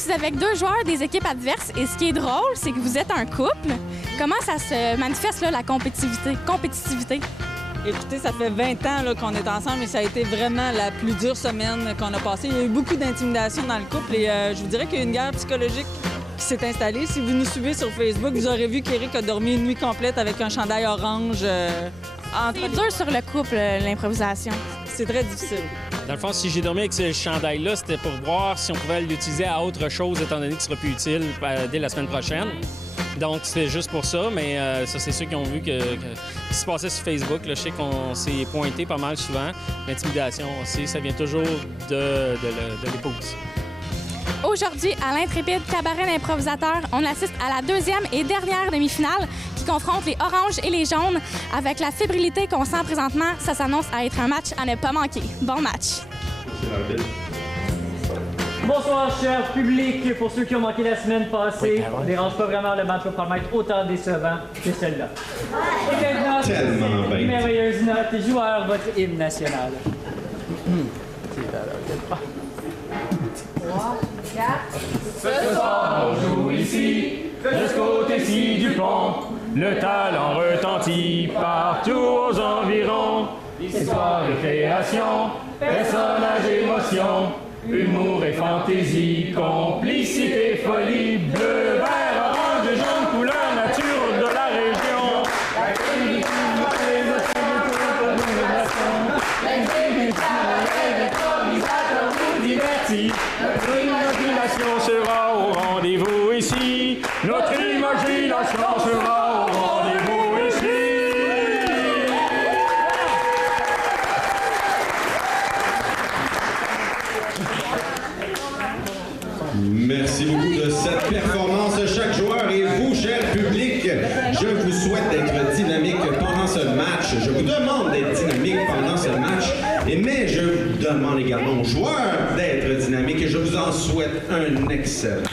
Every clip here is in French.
suis avec 2 joueurs des équipes adverses et ce qui est drôle, c'est que vous êtes un couple. Comment ça se manifeste, là, la compétitivité? Écoutez, ça fait 20 ans là, qu'on est ensemble et ça a été vraiment la plus dure semaine qu'on a passée. Il y a eu beaucoup d'intimidation dans le couple et je vous dirais qu'il y a une guerre psychologique qui s'est installée. Si vous nous suivez sur Facebook, vous aurez vu qu'Éric a dormi une nuit complète avec un chandail orange. C'est dur sur le couple, l'improvisation. C'est très difficile. Dans le fond, si j'ai dormi avec ce chandail-là, c'était pour voir si on pouvait l'utiliser à autre chose, étant donné qu'il sera plus utile dès la semaine prochaine. Donc, c'était juste pour ça, mais ça, c'est ceux qui ont vu que ce qui se passait sur Facebook. Là, je sais qu'on s'est pointé pas mal souvent. L'intimidation aussi, ça vient toujours de l'épouse. Aujourd'hui, à l'Intrépide Cabaret d'improvisateurs, on assiste à la 2e et dernière demi-finale qui confronte les oranges et les jaunes. Avec la fébrilité qu'on sent présentement, ça s'annonce à être un match à ne pas manquer. Bon match! Bonsoir, cher public. Pour ceux qui ont manqué la semaine passée, on ne dérange pas vraiment, le match va pas être autant décevant que celle-là. Et maintenant, c'est une merveilleuse note. Joueur, votre hymne national. 3, 4. Ce soir, on joue ici, de ce côté-ci du pont. Le talent retentit partout aux environs. Histoire et création, personnage, émotion, humour et fantaisie, complicité, folie, bleu, vert, orange, jaune, couleur, nature de la région. Notre imagination sera au rendez-vous ici. Notre imagination sera au rendez-vous ici. Merci beaucoup de cette performance. Chaque joueur et vous, cher public, je vous souhaite d'être dynamique pendant ce match. Je vous demande d'être dynamique pendant ce match. Mais je vous demande également aux joueurs d'être dynamiques et je vous en souhaite un excellent.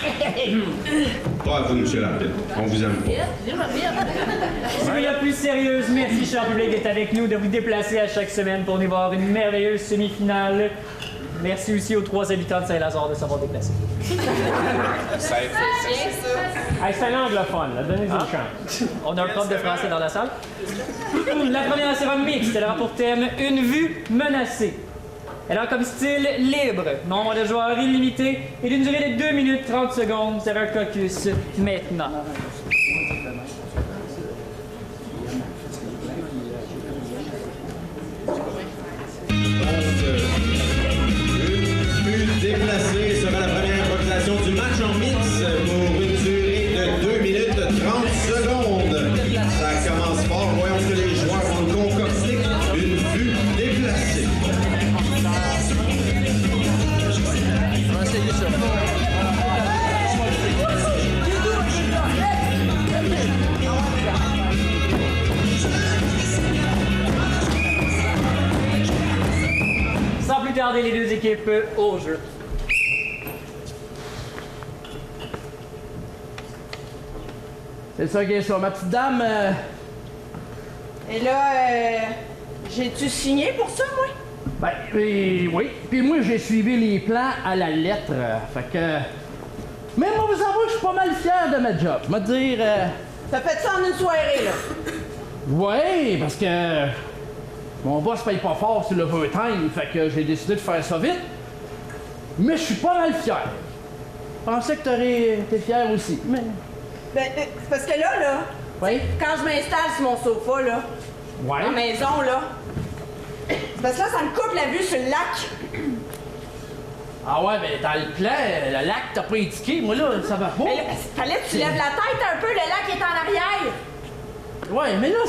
Pas à vous, monsieur l'arbitre. On vous aime pas. C'est la plus sérieuse. Merci, cher public, d'être avec nous, de vous déplacer à chaque semaine pour venir voir une merveilleuse semi-finale. Merci aussi aux 3 habitants de Saint-Lazare de s'avoir déplacés. C'est un anglophone, là. Donnez-nous une chance. On a un prof de français dans la salle. La première sera mixte. Elle aura pour thème une vue menacée. Elle a comme style libre, nombre de joueurs illimité et d'une durée de 2 minutes 30 secondes. C'est un caucus maintenant. Déplacé sera la première improvisation du match en mix pour une durée de 2 minutes 30 secondes. Ça commence fort. Voyons ce que les joueurs vont concocter. Une vue déplacée. On va essayer ça. Sans plus tarder, les 2 équipes au jeu. C'est ça qui est ça, ma petite dame. Et là, j'ai-tu signé pour ça, moi? Ben, oui. Puis moi, j'ai suivi les plans à la lettre. Fait que... Mais moi, vous avouez que je suis pas mal fier de ma job. Je vais te dire... T'as fait ça en une soirée, là? Oui, parce que... Mon boss paye pas fort sur l'overtime, fait que j'ai décidé de faire ça vite. Mais je suis pas mal fier. Je pensais que t'aurais été fier aussi, mais... Ben, c'est parce que là, oui? quand je m'installe sur mon sofa, là, Ouais. en maison, là, c'est parce que là, ça me coupe la vue sur le lac. Ah ouais, mais dans le plan, le lac t'as pas indiqué, moi là, ça va pas. Mais là, fallait que tu lèves la tête un peu, le lac est en arrière. Ouais, mais là,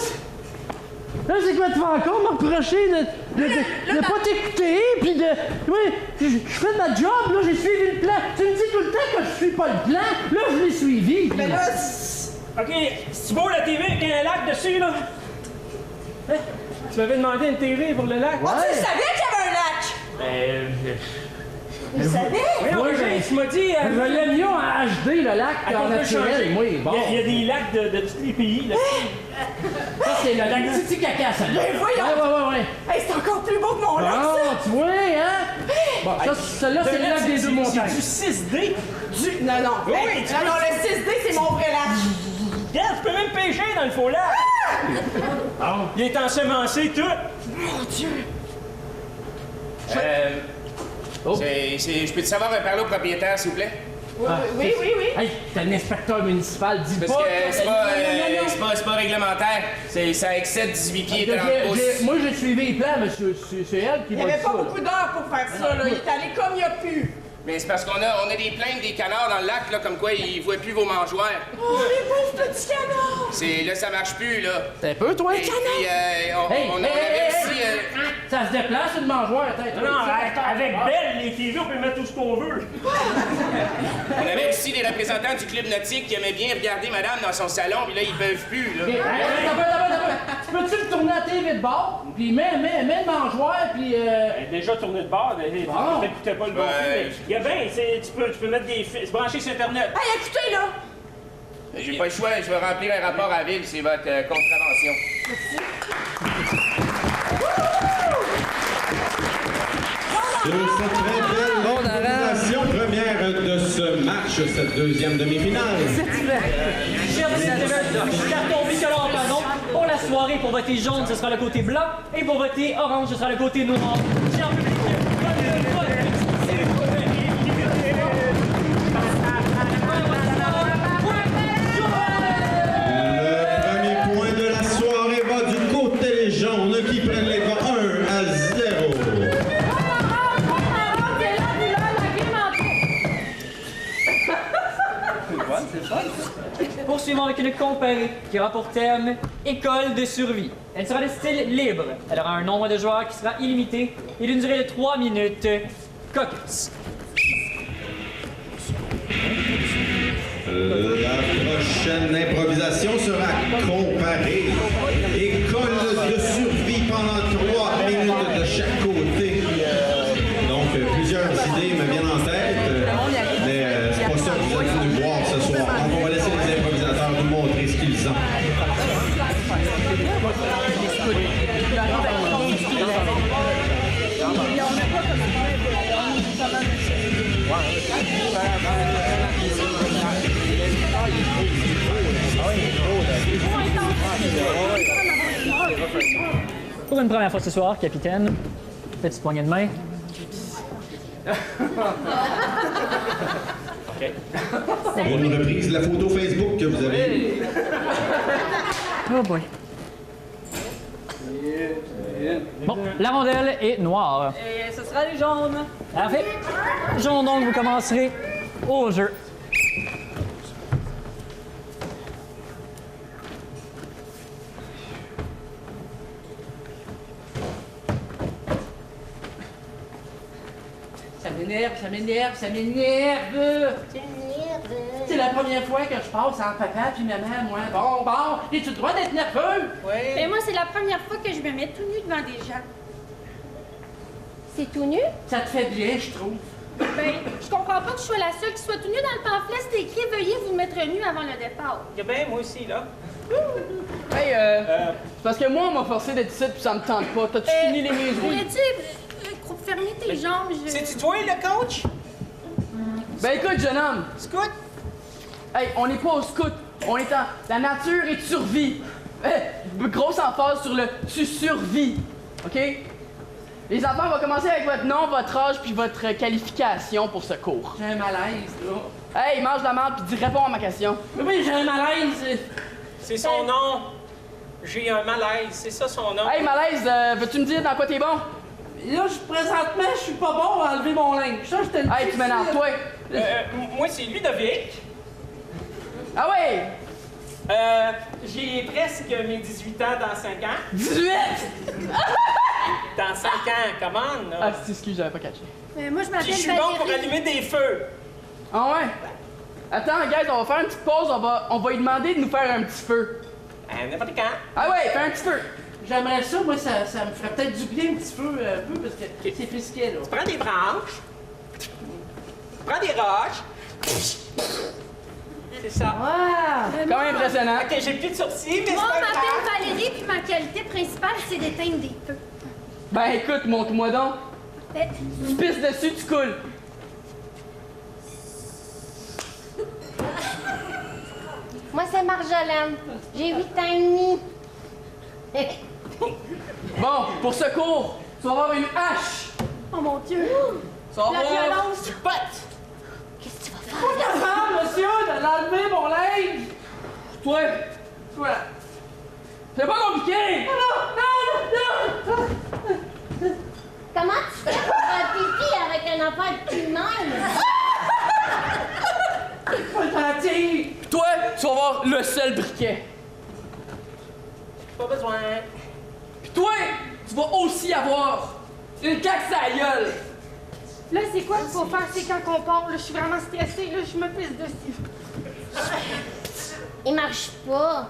c'est quoi, tu vas encore me reprocher de pas t'écouter, puis de... Oui, je fais ma job, là, j'ai suivi le plan. Tu me dis tout le temps que je suis pas le plan, là, je l'ai suivi. Mais là, OK, c'est beau la TV avec un lac dessus, là? Hein? Tu m'avais demandé une TV pour le lac? oh, tu savais qu'il y avait un lac. Ben, Tu savais? Oui, non, tu m'as dit... je l'aime mieux en HD, le lac, qu'en naturel, moi, bon. Il y a des lacs de tous les pays, là. Ça, c'est le lac Titicaca, ça. Ben voyons! Ouais. Hey, c'est encore plus beau que mon lac, Ah, ça! tu vois, hein? Bon, ça, Celle-là, c'est le lac des deux montagnes. C'est du 6D. Non, non. Oui, Hey, tu non, non, le 6D, c'est mon vrai lac. Regarde, tu peux même pêcher dans le faux lac. Il est ensemencé, tout. Mon Dieu. Je peux te savoir parler au propriétaire, s'il vous plaît? Oui. Hey, t'es un inspecteur municipal, dis Parce pas... que c'est pas réglementaire. Ça excède 18 pieds et 30 pouces. Moi, j'ai suivi les plans, monsieur. C'est elle qui Il m'a n'y dit avait ça. pas beaucoup d'heures pour faire ça, là. Il est allé comme il a pu. Mais c'est parce qu'on a des plaintes des canards dans le lac, là, comme quoi ils voient plus vos mangeoires. Oh, les pauvres petits canards! Là, ça marche plus, là. T'es un peu, toi, Et puis, on avait aussi... Ça se déplace, une mangeoire, tête. Non, avec Belle, les TV, on peut mettre tout ce qu'on veut. On avait aussi des représentants du club nautique qui aimaient bien regarder madame dans son salon, puis là, ils peuvent plus, là. Tu peux-tu me tourner la TV de bord? Puis mets le mangeoire, puis... Déjà tourné de bord, t'écoutais pas le bon film. Il y a bien, tu peux mettre des fils, brancher sur Internet. Hey, écoutez, là! J'ai pas le choix, je vais remplir un rapport à la ville, c'est votre contravention. De cette très belle présentation première de ce match, cette deuxième demi-finale. Chers carton bicolore, pardon. Pour la soirée, pour voter jaune, ce sera le côté blanc. Et pour voter orange, ce sera le côté noir. Chers public, Le premier point de la soirée va du côté des jaunes qui prennent les devants 1-0. Poursuivons avec une comparée qui aura pour thème École de survie. Elle sera de style libre. Elle aura un nombre de joueurs qui sera illimité et d'une durée de 3 minutes. Caucus. La prochaine improvisation sera comparée. École de survie pendant 3 minutes de chaque côté. Donc, plusieurs idées me viennent en tête, mais c'est pas ça que vous êtes venus voir ce soir. Donc, on va laisser les improvisateurs nous montrer ce qu'ils ont. Pour une première fois ce soir, capitaine, petite poignée de main. Une reprise de la photo Facebook que vous avez eue. Oh boy. Bon, la rondelle est noire. Et ce sera les jaunes. Parfait. Jaune, donc, vous commencerez au jeu. Ça m'énerve. C'est la première fois que je passe entre papa puis maman, moi. Bon, es-tu le droit d'être nerveux? Mais moi, c'est la première fois que je me mets tout nu devant des gens. C'est tout nu? Ça te fait bien, je trouve. Ben, je comprends pas que je sois la seule qui soit tout nu dans le pamphlet. C'est écrit « Veuillez vous mettre nu avant le départ ». Il y a bien, moi aussi, là. Hey, c'est parce que moi, on m'a forcé d'être ici puis ça me tente pas. T'as-tu fini les niaiseries? Pourrais-tu fermer tes jambes? C'est-tu toi, le coach? Ben écoute, jeune homme. Scout? Hey, on n'est pas au scout. On est en... La nature est de survie. Grosse emphase sur le « tu survis ». OK? Les enfants, on va commencer avec votre nom, votre âge puis votre qualification pour ce cours. J'ai un malaise, là. Hey, mange la marde puis réponds à ma question. Mais oui, j'ai un malaise. C'est son nom. J'ai un malaise. C'est ça son nom. Hey, malaise, veux-tu me dire dans quoi t'es bon? Là, présentement, je suis pas bon à enlever mon linge. Ça, je te le dis. Hey, tu m'énerves, toi. Moi, c'est Ludovic. Ah ouais? J'ai presque mes 18 ans dans 5 ans. 18! Dans 5 ans, comment, là? Ah, c'est excuse, j'avais pas catché. Moi, je m'appelle Puis je suis bon pour allumer des feux. Ah ouais? Attends, guys, on va faire une petite pause, on va lui demander de nous faire un petit feu. N'importe quand. Ah ouais, fais un petit feu. J'aimerais ça, moi, ça me ferait peut-être du bien un petit peu, parce que c'est frisquet, là. Tu prends des branches. Tu prends des roches. C'est ça. Wow! Quand même impressionnant. OK, j'ai plus de sourcils, mais Moi, c'est on pas grave. m'appelle Valérie, puis ma qualité principale, c'est d'éteindre des feux. Ben écoute, montre-moi donc. Tu pisses dessus, tu coules. Moi, c'est Marjolaine. J'ai 8 ans et demi. Bon, pour secours, tu vas avoir une hache. Oh mon Dieu! Tu vas La avoir violence! du pot. Qu'est-ce que tu vas Pas faire? capable, monsieur, de l'enlever, mon linge. Toi. C'est pas compliqué. Non. Comment tu fais pour faire pipi avec un enfant de même? Pas gentil. Toi, tu vas avoir le seul briquet. Pas besoin. Puis toi, tu vas aussi avoir une caque sa gueule. Là, c'est quoi qu'il faut faire? C'est quand on part. Là, je suis vraiment stressée. Là, je me pisse dessus. Il marche pas.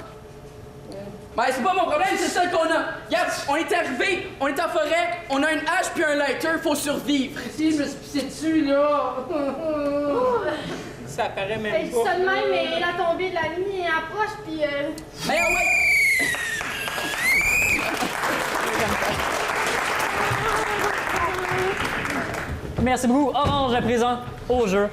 Ben, c'est pas mon problème, c'est ça qu'on a. Regarde, on est arrivé, on est en forêt, on a une hache puis un lighter, faut survivre. Si, je me suis pissé dessus, là. Ça paraît même Elle dit ça de même, mais la tombée de la nuit approche, puis... Mais ouais! Merci beaucoup. Orange à présent au jeu.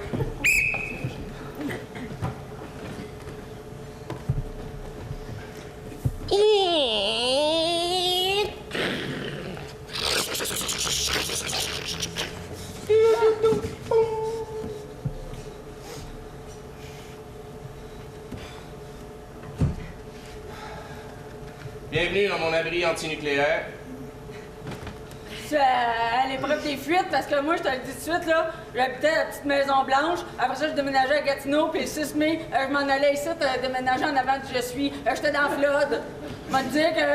Bienvenue dans mon abri antinucléaire. Je suis à l'épreuve des fuites parce que moi, je te le dis tout de suite, là, j'habitais à la petite Maison Blanche. Après ça, je déménageais à Gatineau, puis le 6 mai, je m'en allais ici, déménager en avant de je suis. J'étais dans Flood. Je vais te dire que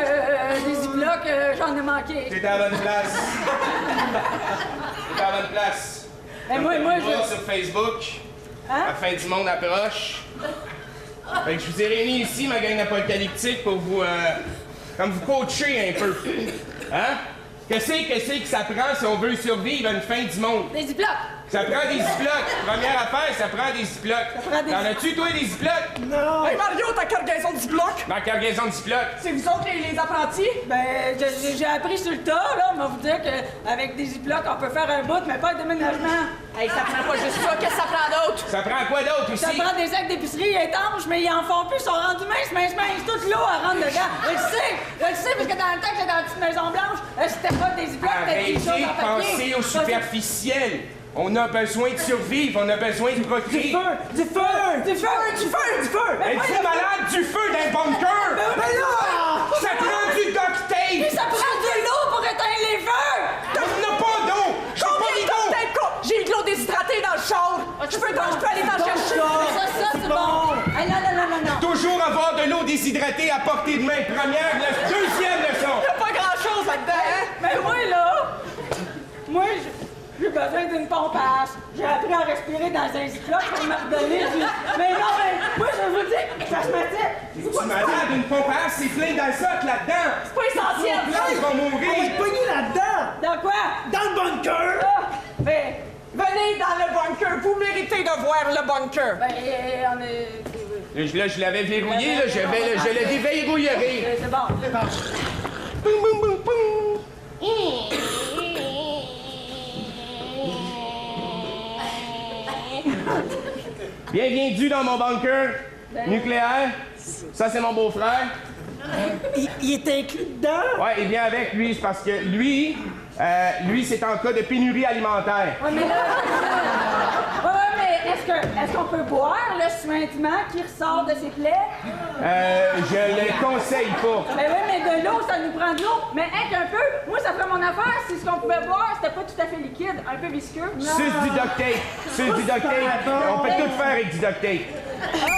des ziplocs, j'en ai manqué. T'es à la bonne place. T'es à la bonne place. Ben, moi, je... je... sur Facebook. Hein? La fin du monde approche. Fait que je vous ai réunis ici, ma gang apocalyptique, pour vous... comme vous coacher un peu. Hein? Qu'est-ce que ça prend si on veut survivre à une fin du monde? Des ziplocs! Ça prend des ziplocs. Première affaire, ça prend des ziplocs. T'en as-tu, toi, des ziplocs? Non! Hey Mario, ta cargaison de ziplocs! Ma cargaison de ziplocs. C'est vous autres les apprentis? Ben, j'ai appris sur le tas, là. On va vous dire qu'avec des ziplocs, on peut faire un bout, mais pas un déménagement. Hey, ça prend pas juste ça, qu'est-ce que ça prend d'autre? Ça prend quoi d'autre ici? Ça prend des sacs d'épicerie étanches, mais ils en font plus, ils sont rendus minces, toute l'eau à rentrer dedans. Je le sais, parce que dans le temps que j'étais dans la petite Maison Blanche, c'était pas des ziplocs, c'était des choses Arrêtez en de papier. penser au superficiel. On a besoin de survivre, on a besoin de procréer. Du feu! Êtes-vous malade du feu dans le bunker? Mais là! Ça prend du duct tape! Et ça prend de l'eau pour éteindre les feux! On n'a pas d'eau! J'ai pas d'eau! J'ai de l'eau déshydratée dans le char! Je peux aller t'en chercher! Ça, c'est bon! Hey, non. Toujours avoir de l'eau déshydratée à portée de main. Première, deuxième leçon. Y'a pas grand-chose là-dedans, hein? Mais moi, j'ai besoin d'une pompe à air. J'ai appris à respirer dans un ziploc pour me redonner du... Mais non, moi, je vous dis, ça se mettait... Tu malade, une pompe à air, c'est plein d'azote là-dedans. C'est pas essentiel! Là, ils vont mourir. On va être pognés là-dedans! Dans quoi? Dans le bunker! Ben, venez dans le bunker! Vous méritez de voir le bunker! Ben, on est... Là, je l'avais verrouillé, là, je le déverrouillerai. C'est bon. Boum, boum, boum, boum. Bienvenue dans mon bunker nucléaire. Ça, c'est mon beau-frère. Il est inclus dedans? Ouais, il vient avec lui, c'est parce que lui, c'est en cas de pénurie alimentaire. Ouais, mais là... Ouais, mais est-ce qu'on peut boire le suintement qui ressort de ses plaies? Je le conseille pas. Ben oui, mais de l'eau, ça nous prend de l'eau. Mais un peu, moi, ça ferait mon affaire si ce qu'on pouvait boire, c'était pas tout à fait liquide, un peu visqueux. Suce du duct tape. Suce du duct tape. On peut tout faire avec du duct tape. Ah ouais?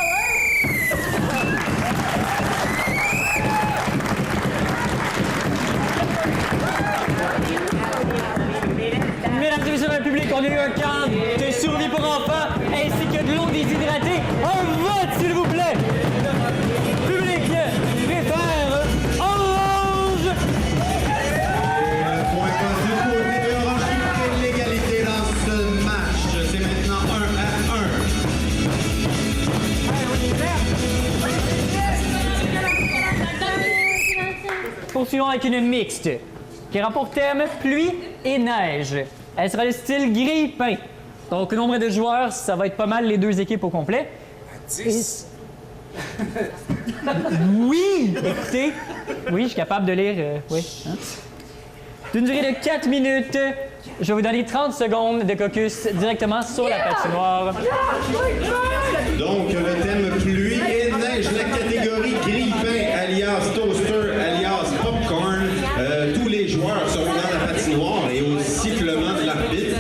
Mesdames et messieurs du public, on a eu un camp de survie pour enfants ainsi que de l'eau déshydratée. Un vote, s'il vous plaît! Public préfère Orange! Point du côté de Orange qui fait l'égalité dans ce match. C'est maintenant 1-1. Poursuivons avec une mixte qui aura pour thème pluie et neige. Elle sera le style gris-pain. Donc, nombre de joueurs, ça va être pas mal les deux équipes au complet. 10. Oui! Écoutez, oui, je suis capable de lire, oui. Hein? D'une durée de 4 minutes, je vais vous donner 30 secondes de caucus directement sur la patinoire. Donc, le thème pluie et neige, la catégorie grille-pain, alias toaster, alias popcorn. Tous les joueurs seront dans la patinoire et au sifflement de l'arbitre,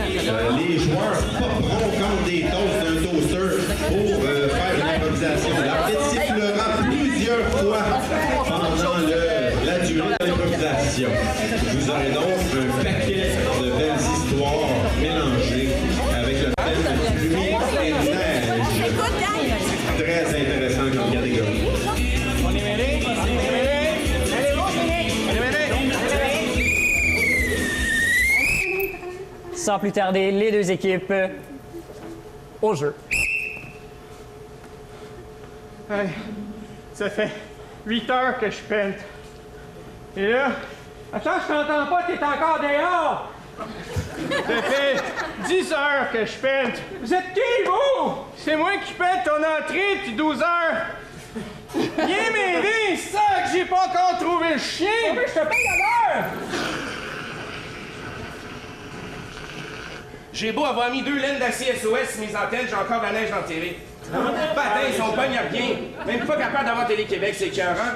les joueurs popperont comme des toasts d'un toaster pour faire une improvisation. L'arbitre sifflera plusieurs fois pendant la durée de l'improvisation. Vous aurez donc un paquet de belles histoires mélangées avec le thème pluie et neige. Très intéressant comme catégorie. On est mêlés? On est mêlés? Allez, on est mêlés? Sans plus tarder, les deux équipes au jeu. Hey, ça fait 8 heures que je peine. Et là, attends, je t'entends pas, t'es encore dehors! Ça fait 10 heures que je peine. Vous êtes qui, vous? C'est moi qui peine ton entrée depuis 12 heures. Viens m'aider, ça que j'ai pas encore trouvé le chien! Mais je te paye à l'heure! J'ai beau avoir mis 2 laines d'acier SOS sur mes antennes, j'ai encore la neige dans la télé. Patin, ils sont pogne à rien. Même pas capable d'avoir Télé-Québec, c'est écœurant.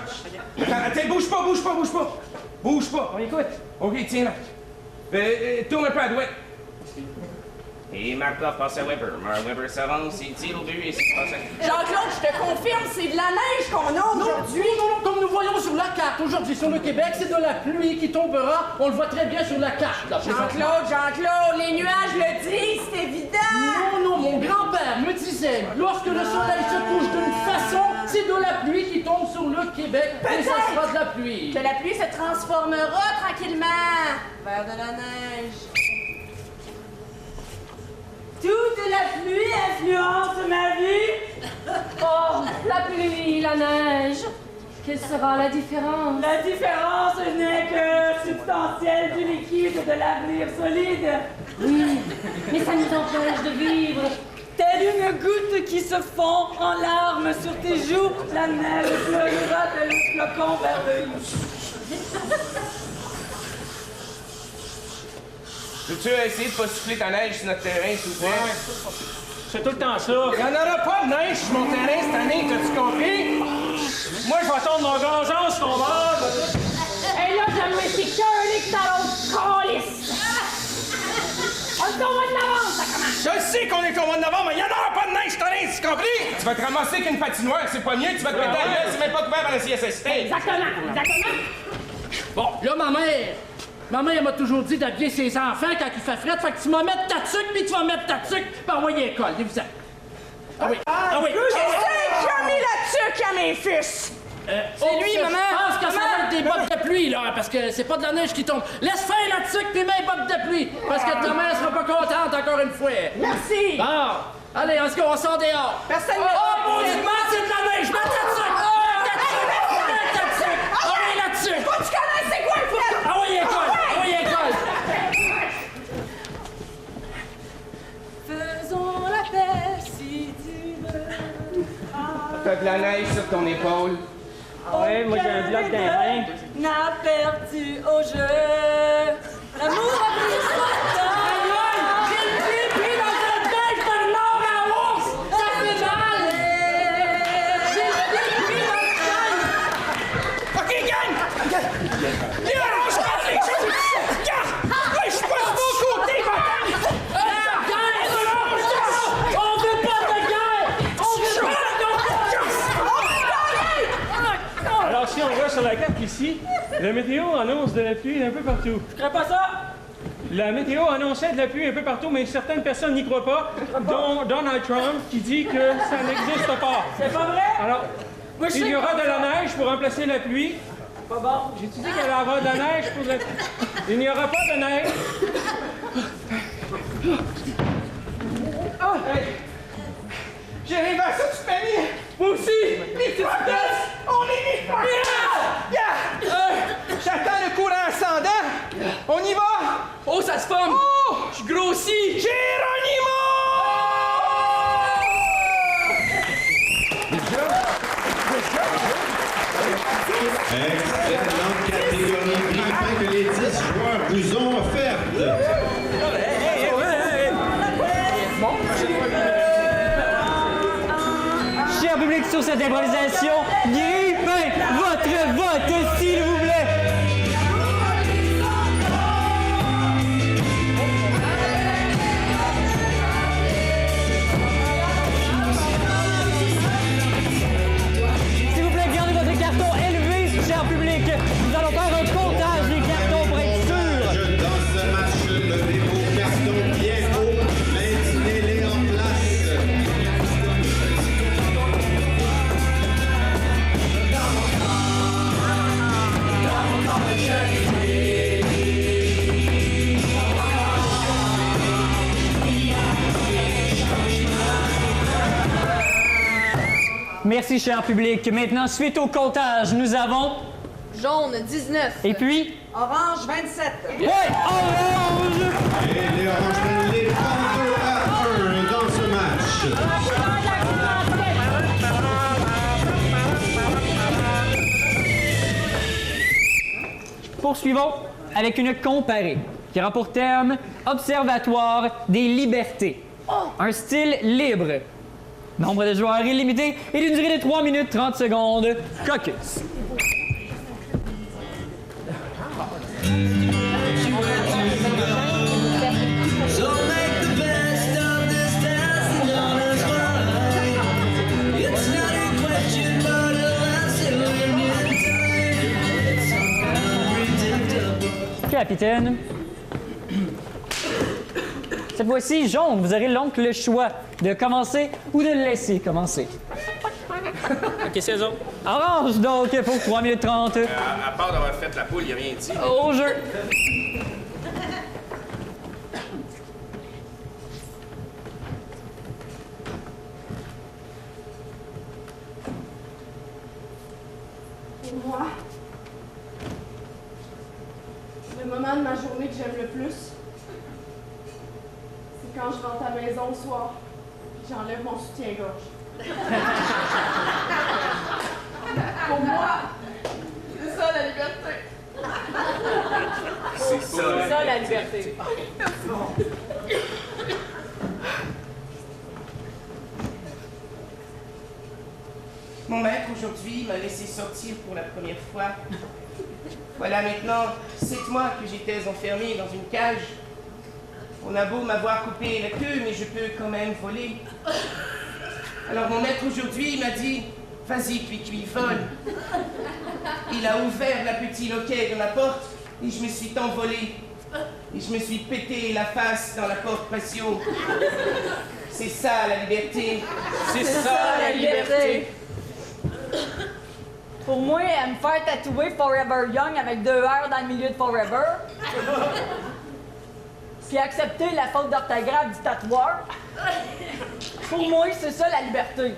Attends, bouge pas, bouge pas, bouge pas. Bouge pas. On écoute. OK, tiens là. Tourne un peu à droite. Et Markov passe à Weber. Weber s'avance, il tire au but et c'est passé. Jean-Claude, je te confirme, c'est de la neige qu'on a aujourd'hui. Non, comme nous voyons sur la carte aujourd'hui sur le Québec, c'est de la pluie qui tombera. On le voit très bien sur la carte. Là, Jean-Claude, les nuages le disent, c'est évident. Non, mon grand-père me disait, lorsque le soleil se couche d'une façon, c'est de la pluie qui tombe sur le Québec et ça sera de la pluie. Que la pluie se transformera tranquillement vers de la neige. Toute la pluie influence ma vie. Oh, la pluie, la neige. Quelle sera la différence? La différence n'est que substantielle du liquide et de l'avenir solide. Oui, mais ça nous empêche de vivre. Telle une goutte qui se fond en larmes sur tes joues, la neige pleurera tel un flocon vers le Veux-tu essayer de pas souffler ta neige sur notre terrain, s'il vous plaît? C'est tout le temps ça. Il n'y en aura pas de neige sur mon terrain cette année, t'as-tu compris? Moi, je vais attendre mon gazon sur ton bord. Et là, j'aimerais sécuriser que t'as l'autre calice. On est au mois de novembre, ça commence. Je sais qu'on est au mois de novembre, mais il n'y en aura pas de neige cette année, tu compris? Tu vas te ramasser qu'une patinoire, c'est pas mieux, tu vas te mettre à gueule, c'est même pas couvert par la CSST. Exactement. Bon, là, ma mère m'a toujours dit d'habiller ses enfants quand il fait fret, fait que tu vas mettre ta tuque, puis tu vas mettre ta tuque, puis envoyer à l'école. Dis-vous ça. Ah oui. Ah oui. Qui a mis la tuque à mes fils? C'est lui, maman! Je pense que ça va être des bottes de pluie, là, parce que c'est pas de la neige qui tombe. Laisse faire la tuque puis mets les bottes de pluie, parce que ta mère sera pas contente encore une fois. Merci! Bon, allez, est-ce qu'on sort dehors? Personne ne Oh, mauditement, c'est de la neige! Mets ta tuque! Mets ta tuque! Mets la tuque! Toi, tu connais c'est quoi le fait? Ah oui, école! Ah oui, école! Faisons la paix si tu veux. T'as de la neige sur ton épaule. Ouais, moi j'ai un bloc d'un rein. N'a perdu au jeu. L'amour a pris son temps. J'ai le pied pris dans un bec de nord à ours! Ça fait mal! J'ai le pied pris dans le bec! OK, gang! Viens, on se passe les choses! Je suis pas de mon côté, madame! On veut pas de guerre! On veut pas de guerre! Alors, si on voit sur la carte ici, la météo annonce de la pluie un peu partout. Je ferais pas ça. La météo annonçait de la pluie un peu partout, mais certaines personnes n'y croient pas, dont Donald Trump qui dit que ça n'existe pas. C'est pas vrai? Alors, il y aura de la neige pour remplacer la pluie. Pas bon. J'ai dit qu'il y aura de la neige pour la... Il n'y aura pas de neige. Hey. J'arrive à ça, tu m'as mis! Moi aussi! Les petites fesses! On est mis par J'attends le courant ascendant! On y va! Oh, ça se forme! Oh! Je grossis! Geronimo! Excellente catégorie grippin que les 10 joueurs vous ont offerte. Cher public, sur cette improvisation, grippin votre vote, s'il vous plaît. S'il vous plaît, gardez votre carton élevé, cher public. Nous allons faire un comptage des cartons pour être sûr. Dans ce match, levez vos cartons bien haut, maintenez-les en place. Merci, cher public. Maintenant, suite au comptage, nous avons... Jaune, 19. Et puis... Orange, 27. Ouais, orange! Et les oranges mènent les 32 à 1 dans ce match. Poursuivons avec une comparée qui aura pour terme Observatoire des libertés. Un style libre. Nombre de joueurs illimité et d'une durée de 3 minutes 30 secondes. Caucus. Capitaine. Cette fois-ci, jaune, vous aurez donc le choix de commencer ou de laisser commencer. OK, saison. Orange, donc, pour 3 minutes 30. À part d'avoir fait la poule, il a rien dit. Au jeu. Pour moi, le moment de ma journée que j'aime le plus, c'est quand je rentre à la maison le soir et j'enlève mon soutien-gorge. Pour moi, c'est ça la liberté. C'est ça la liberté. Mon maître aujourd'hui m'a laissé sortir pour la première fois. Voilà maintenant 7 mois que j'étais enfermé dans une cage. On a beau m'avoir coupé la queue, mais je peux quand même voler. Alors mon maître aujourd'hui m'a dit, vas-y, puis vole. Il a ouvert la petite loquet de ma porte et je me suis envolé. Et je me suis pété la face dans la porte patio. C'est ça la liberté. C'est ça la liberté. Pour moi, me faire tatouer Forever Young avec 2 R dans le milieu de Forever. Puis accepter la faute d'orthographe du tatoueur. Pour moi, c'est ça la liberté.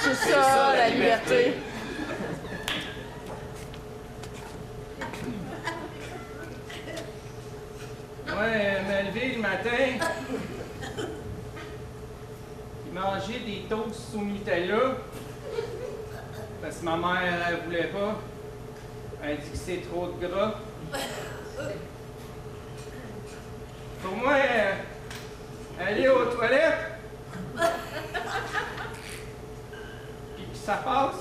C'est ça la liberté. Ouais, me lever le matin, puis manger des toasts au Nutella, parce que ma mère, elle voulait pas. Elle dit que c'est trop de gras. Pour moi, aller aux toilettes, puis que ça passe.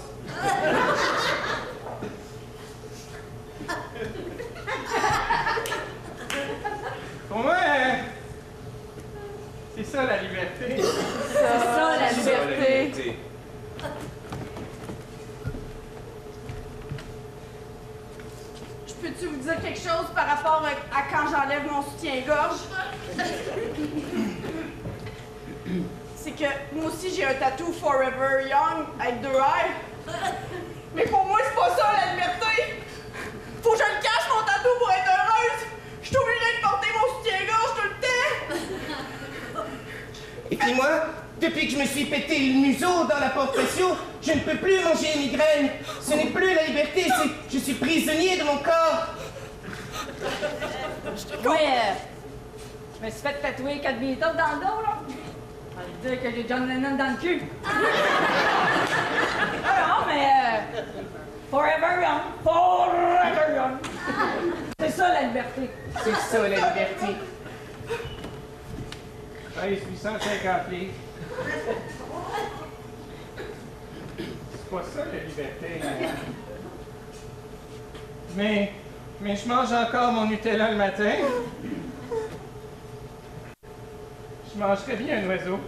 Pour moi, c'est ça la liberté. C'est ça la liberté. Je peux-tu vous dire quelque chose par rapport à quand j'enlève mon soutien-gorge? C'est que moi aussi j'ai un tatou Forever Young avec 2 R. Mais pour moi, c'est pas ça la liberté. Faut que je le cache mon tatou pour être heureuse. Je suis obligée de porter mon soutien-gorge tout le temps. Et puis moi, depuis que je me suis pété le museau dans la porte patio, je ne peux plus manger une migraine. Ce n'est plus la liberté, c'est je suis prisonnier de mon corps. Oui, je me suis fait tatouer 4 Beatles dans le dos, là. On va dire que j'ai John Lennon dans le cul. Non, mais forever young, forever young. C'est ça, la liberté. C'est ça, la liberté. 850 livres. C'est pas ça, la liberté. Mais je mange encore mon Nutella le matin. Je mangerais bien un oiseau.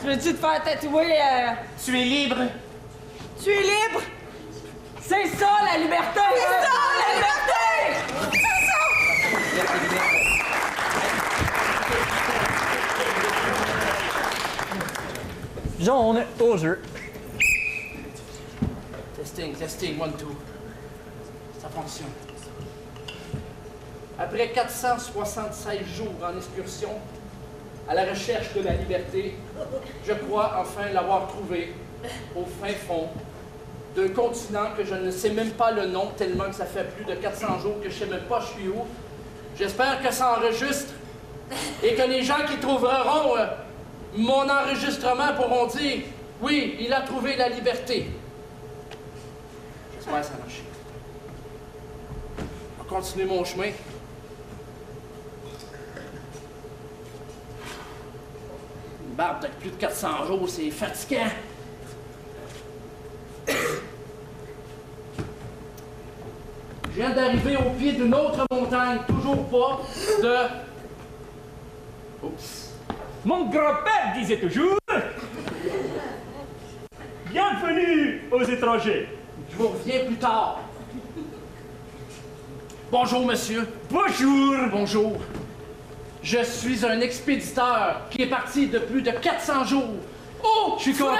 Tu veux-tu te faire tatouer? Tu es libre. Tu es libre? C'est ça, la liberté! C'est ça, la liberté! C'est ça! Jaune au jeu. Testing, 1, 2. Ça fonctionne. Après 476 jours en excursion, à la recherche de la liberté, je crois enfin l'avoir trouvé au fin fond d'un continent que je ne sais même pas le nom, tellement que ça fait plus de 400 jours que je ne sais même pas je suis où. J'espère que ça enregistre et que les gens qui trouveront mon enregistrement pourront dire « Oui, il a trouvé la liberté ». J'espère que ça marche. Je vais continuer mon chemin. Une barbe de plus de 400 jours, c'est fatigant. Je viens d'arriver au pied d'une autre montagne, toujours pas de... Oups. Mon grand-père disait toujours « Bienvenue aux étrangers ». Je vous reviens plus tard. Bonjour, monsieur. Bonjour. Bonjour. Je suis un expéditeur qui est parti de plus de 400 jours. Oh, je suis content.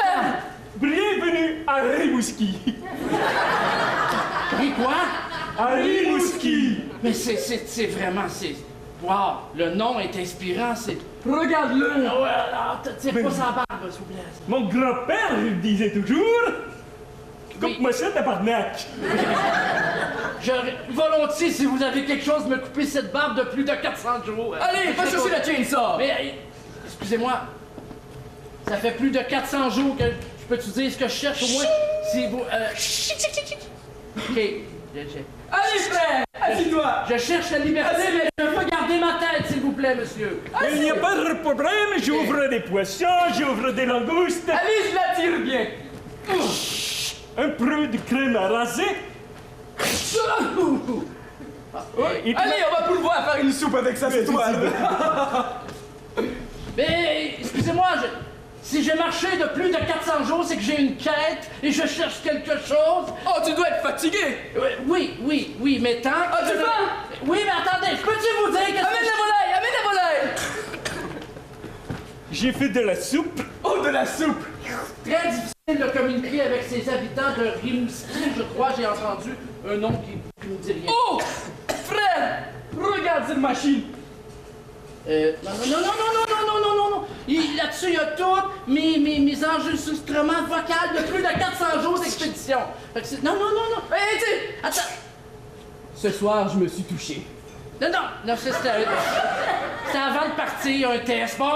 Bienvenue à Rimouski. Et quoi? À Rimouski. Mais c'est vraiment, wow, le nom est inspirant, c'est... Regarde-le! Ah ouais, alors, tire pas sa barbe, s'il vous plaît. Mon grand-père disait toujours... Coupe-moi ça, tabarnak! Volontiers, si vous avez quelque chose, me couper cette barbe de plus de 400 jours. Allez, va chercher la chainsaw! Mais, excusez-moi, ça fait plus de 400 jours que je peux te dire ce que je cherche, au moins, si vous... OK. Allez, frère! Assis-toi! Je cherche la liberté, mais je veux garder ma tête, s'il vous plaît, monsieur. Il n'y a pas de problème, j'ouvre des poissons, j'ouvre des langoustes. Allez, je la tire bien! Un peu de crème à raser. Allez, on va pouvoir faire une soupe avec sa toile! Mais, excusez-moi, si j'ai marché de plus de 400 jours, c'est que j'ai une quête et je cherche quelque chose. Oh, tu dois être fatigué! Oui, mais tant... Ah, tu vas? Oui, mais attendez, peux-tu vous dire que... Amène la volaille! J'ai fait de la soupe. Oh, de la soupe! Très difficile de communiquer avec ses habitants de Rimouski, je crois, j'ai entendu un nom qui ne dit rien. Oh! Frère! Regarde cette machine! Non. Là-dessus, il y a tout mes enregistrements vocaux de plus de 400 jours d'expédition. Non. Hey, tu sais! Attends. Ce soir, je me suis touché. Non, c'était avant de partir, un test. Bon,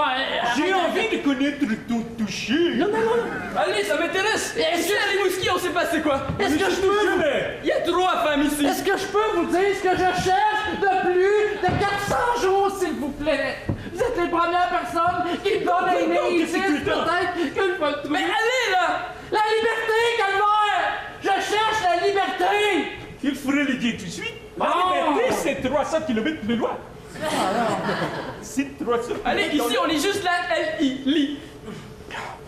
J'ai envie de connaître ton toucher. Non. Allez, ça m'intéresse! Ici, à Rimouski, on sait pas c'est quoi! Est-ce que je peux... Il y a 3 femmes ici! Est-ce que je peux vous dire ce que je cherche de plus de 400 jours, s'il vous plaît? Vous êtes les premières personnes qui donnent à aimer ici, peut-être que je peux le trouver. Mais allez, là! La liberté, Calvaire! Je cherche la liberté! Il faudrait le dire tout de suite. La Oh! liberté, c'est 300 km plus loin. C'est 300 km. Allez, ici, on est juste là, L-I-Li.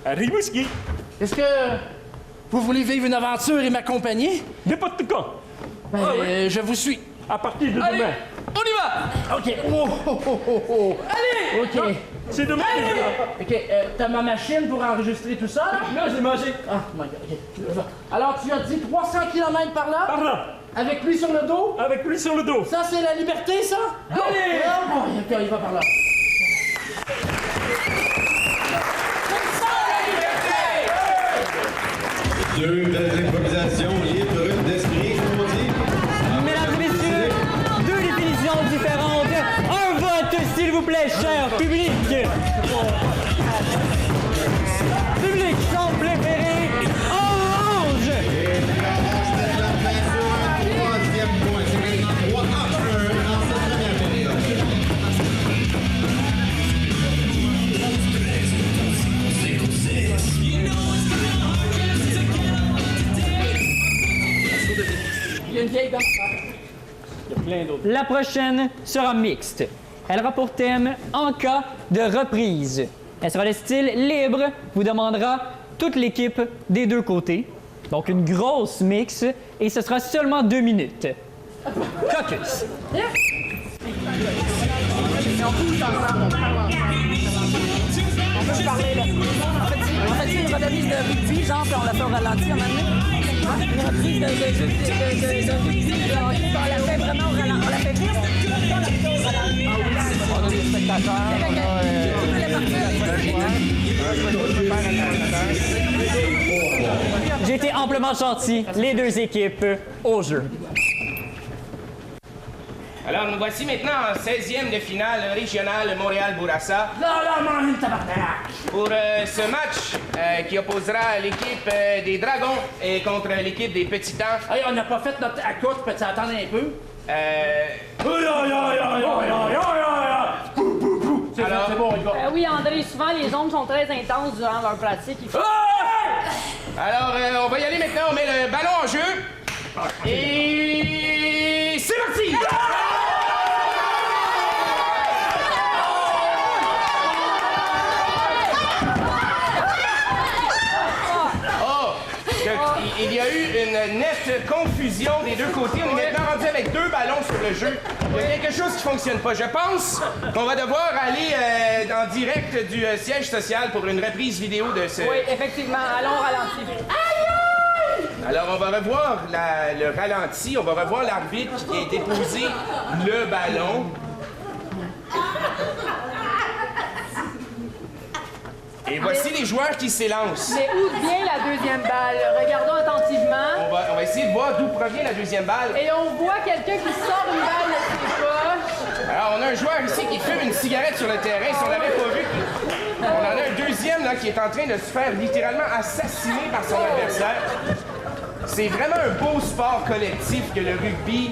À Rimouski. Est-ce que vous voulez vivre une aventure et m'accompagner? N'importe quand. Je vous suis. À partir de Allez, demain. on y va! OK. Oh. Allez! OK. C'est demain. OK, t'as ma machine pour enregistrer tout ça, là? Non, j'ai mangé. Ah, my God, OK. Alors, tu as dit 300 km par là? Par là. Avec lui sur le dos? Avec lui sur le dos. Ça, c'est la liberté, ça? Allez! OK, il va par là. Deux belles improvisations libres d'esprit, comme on dit. Mesdames et messieurs, Public son préféré, orange! Et l'Orange mène la main sur un troisième point. C'est maintenant 3-1 dans cette première période. Il y a une vieille gomme. Il y a plein d'autres. La prochaine sera mixte. Elle aura pour thème en cas de reprise. Elle sera de style libre, vous demandera toute l'équipe des deux côtés. Donc une grosse mix et ce sera seulement 2 minutes. Caucus. On peut parler là. On fait une reprise de rugby, genre, puis on l'a fait au ralenti à un moment donné. Une reprise de rugby, on l'a fait vraiment au ralenti. On l'a fait vite. On a des spectateurs. J'ai été amplement gentil, les deux équipes au jeu. Alors, nous voici maintenant en 16e de finale régionale Montréal-Bourassa. Pour ce match qui opposera l'équipe des Dragons et contre l'équipe des Petitans. Hey, on n'a pas fait notre accouche, peux-tu attendre un peu? C'est bon, il va. Oui, André, souvent les ondes sont très intenses durant leur pratique. Alors, on va y aller maintenant. On met le ballon en jeu. Et c'est parti! Il y a eu une nette confusion des deux côtés. On est maintenant rendu avec 2 ballons sur le jeu. Il y a quelque chose qui ne fonctionne pas. Je pense qu'on va devoir aller en direct du siège social pour une reprise vidéo de ce... Oui, effectivement. Allons au ralenti. Alors, on va revoir le ralenti. On va revoir l'arbitre qui a déposé le ballon. Et voici les joueurs qui s'élancent. Mais où vient la deuxième balle? Regardons attentivement. On va essayer de voir d'où provient la deuxième balle. Et on voit quelqu'un qui sort une balle de ses poches. Alors, on a un joueur ici qui fume une cigarette sur le terrain. Si on l'avait pas vu, on en a un deuxième là, qui est en train de se faire littéralement assassiner par son adversaire. C'est vraiment un beau sport collectif que le rugby.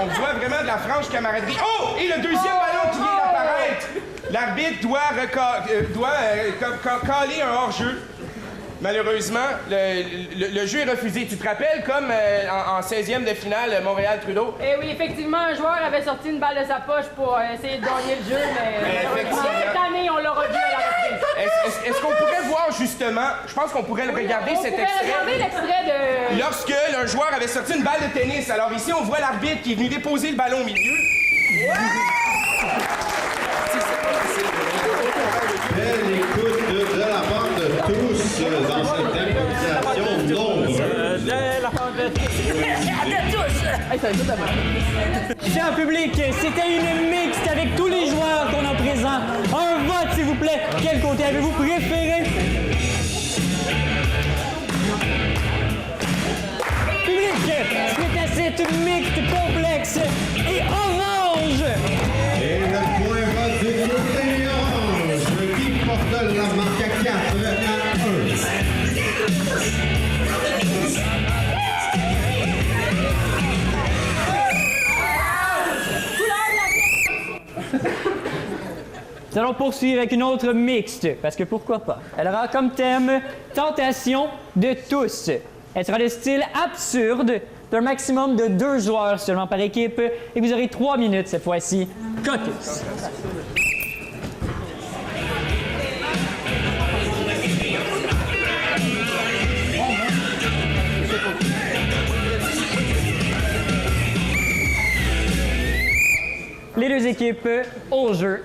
On voit vraiment de la franche camaraderie. Oh! Et le deuxième ballon qui vient d'apparaître. L'arbitre doit caler un hors-jeu. Malheureusement, le jeu est refusé. Tu te rappelles, comme en 16e de finale, Montréal-Trudeau? Eh oui, effectivement, un joueur avait sorti une balle de sa poche pour essayer de gagner le jeu, mais cette année, on l'aura vu à la reprise. Est-ce qu'on pourrait voir justement, je pense qu'on pourrait le regarder, cet extrait. Regarder l'extrait de... Lorsque un joueur avait sorti une balle de tennis. Alors ici, on voit l'arbitre qui est venu déposer le ballon au milieu. Belle écoute de la part de tous dans cette improvisation nombreuse. Cher public, c'était une mixte avec tous les joueurs qu'on a présents. Un vote, s'il vous plaît. Quel côté avez-vous préféré? Public, c'est à cette mixte complexe et orange. Et le point va du côté orange qui porte la marque à 4-1. Nous allons poursuivre avec une autre mixte, parce que pourquoi pas? Elle aura comme thème « Tentation de tous ». Elle sera de style absurde, d'un maximum de 2 joueurs seulement par équipe, et vous aurez 3 minutes cette fois-ci. Caucus. Les deux équipes au jeu.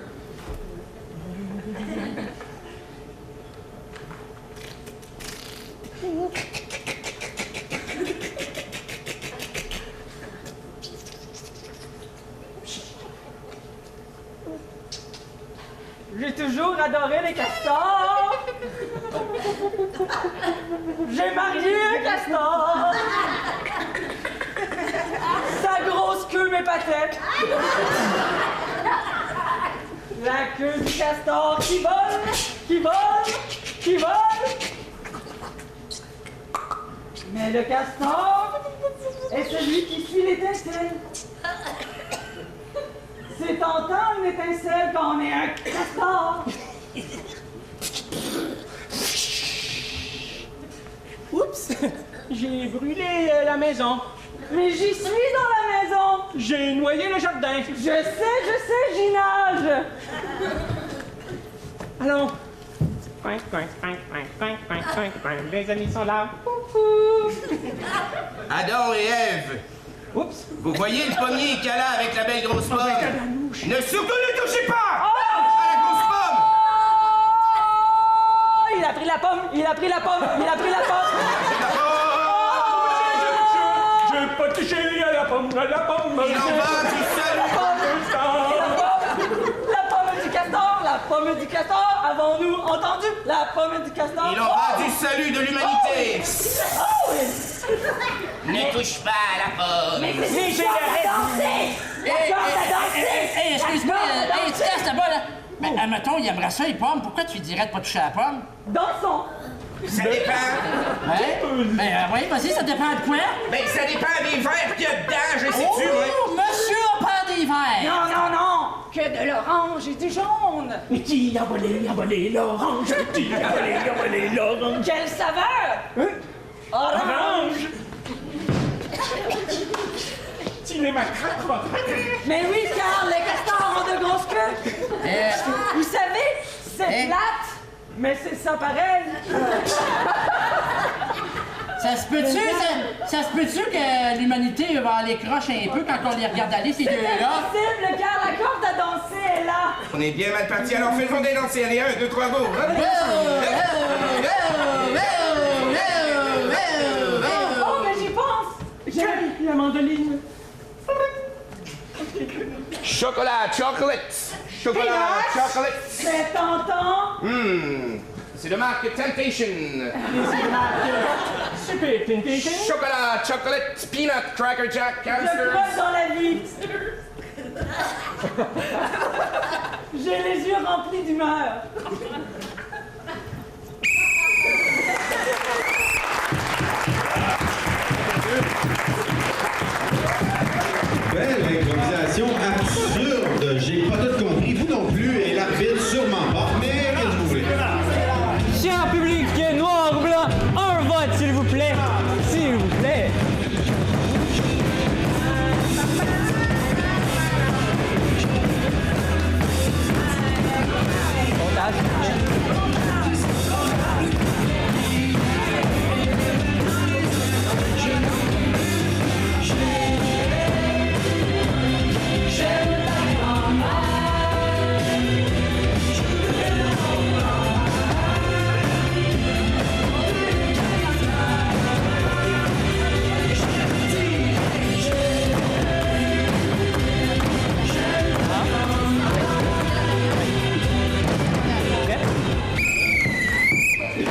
J'ai toujours adoré les castors. J'ai marié un castor. Sa grosse queue m'épatait. La queue du castor qui vole, qui vole, qui vole. Mais le castor est celui qui suit l'étincelle. C'est tentant une étincelle quand on est un castor. Oups! J'ai brûlé la maison. Mais j'y suis dans la maison. J'ai noyé le jardin. Je sais, j'y nage. Allons. Les amis sont là. Coucou. Adam et Ève. Oups. Vous voyez le pommier qu'elle a avec la belle grosse pomme? Ne surtout ne touchez pas! Oh! À la grosse pomme! Oh, il a pris la pomme, il a pris la pomme, il a pris la pomme. Je vais pas toucher à la pomme, Il en va du salut! La pomme du castor, la pomme du castor, avons-nous entendu? La pomme du castor. Il en va du salut de l'humanité! Oh oui! Ne touche pas à la pomme! Mais j'ai danser! Excuse-moi, tu casses là-bas, là. Mais admettons, il aimerait ça, les pommes. Pourquoi tu lui dirais de pas toucher à la pomme? Dansons! Ça dépend. Hein? Ben oui, vas-y, ça dépend de quoi? Ben, ça dépend des verres qu'il y a dedans, je sais-tu, Oh, moi? monsieur a peur des verres! Non, non, non! Que de l'orange et du jaune! Mais qui a volé l'orange? Qui a volé l'orange? Quelle saveur! Orange! Tu les macaques, Mais oui, car les castors ont de grosses queues! Vous savez, c'est plate, mais c'est ça pareil! Ça se peut-tu que l'humanité va aller croche un peu quand on les regarde aller, ces deux-là? C'est impossible, car la corde à danser est là! On est bien mal parti, alors faisons des danser. Allez, 1, 2, 3, go! Oh, mais j'y pense! J'ai la mandoline. Chocolat, chocolate! Chocolat, chocolate! C'est tentant! C'est de marque Temptation. Super Temptation. Chocolat, chocolate, peanut, cracker jack, Je hamster. crois dans la vie! J'ai les yeux remplis d'humeur! Belle improvisation absurde. J'ai pas tout compris, vous non plus, et l'arbitre sûrement pas, mais qu'est-ce que vous voulez? Cher public, noir ou blanc, un vote, s'il vous plaît. S'il vous plaît.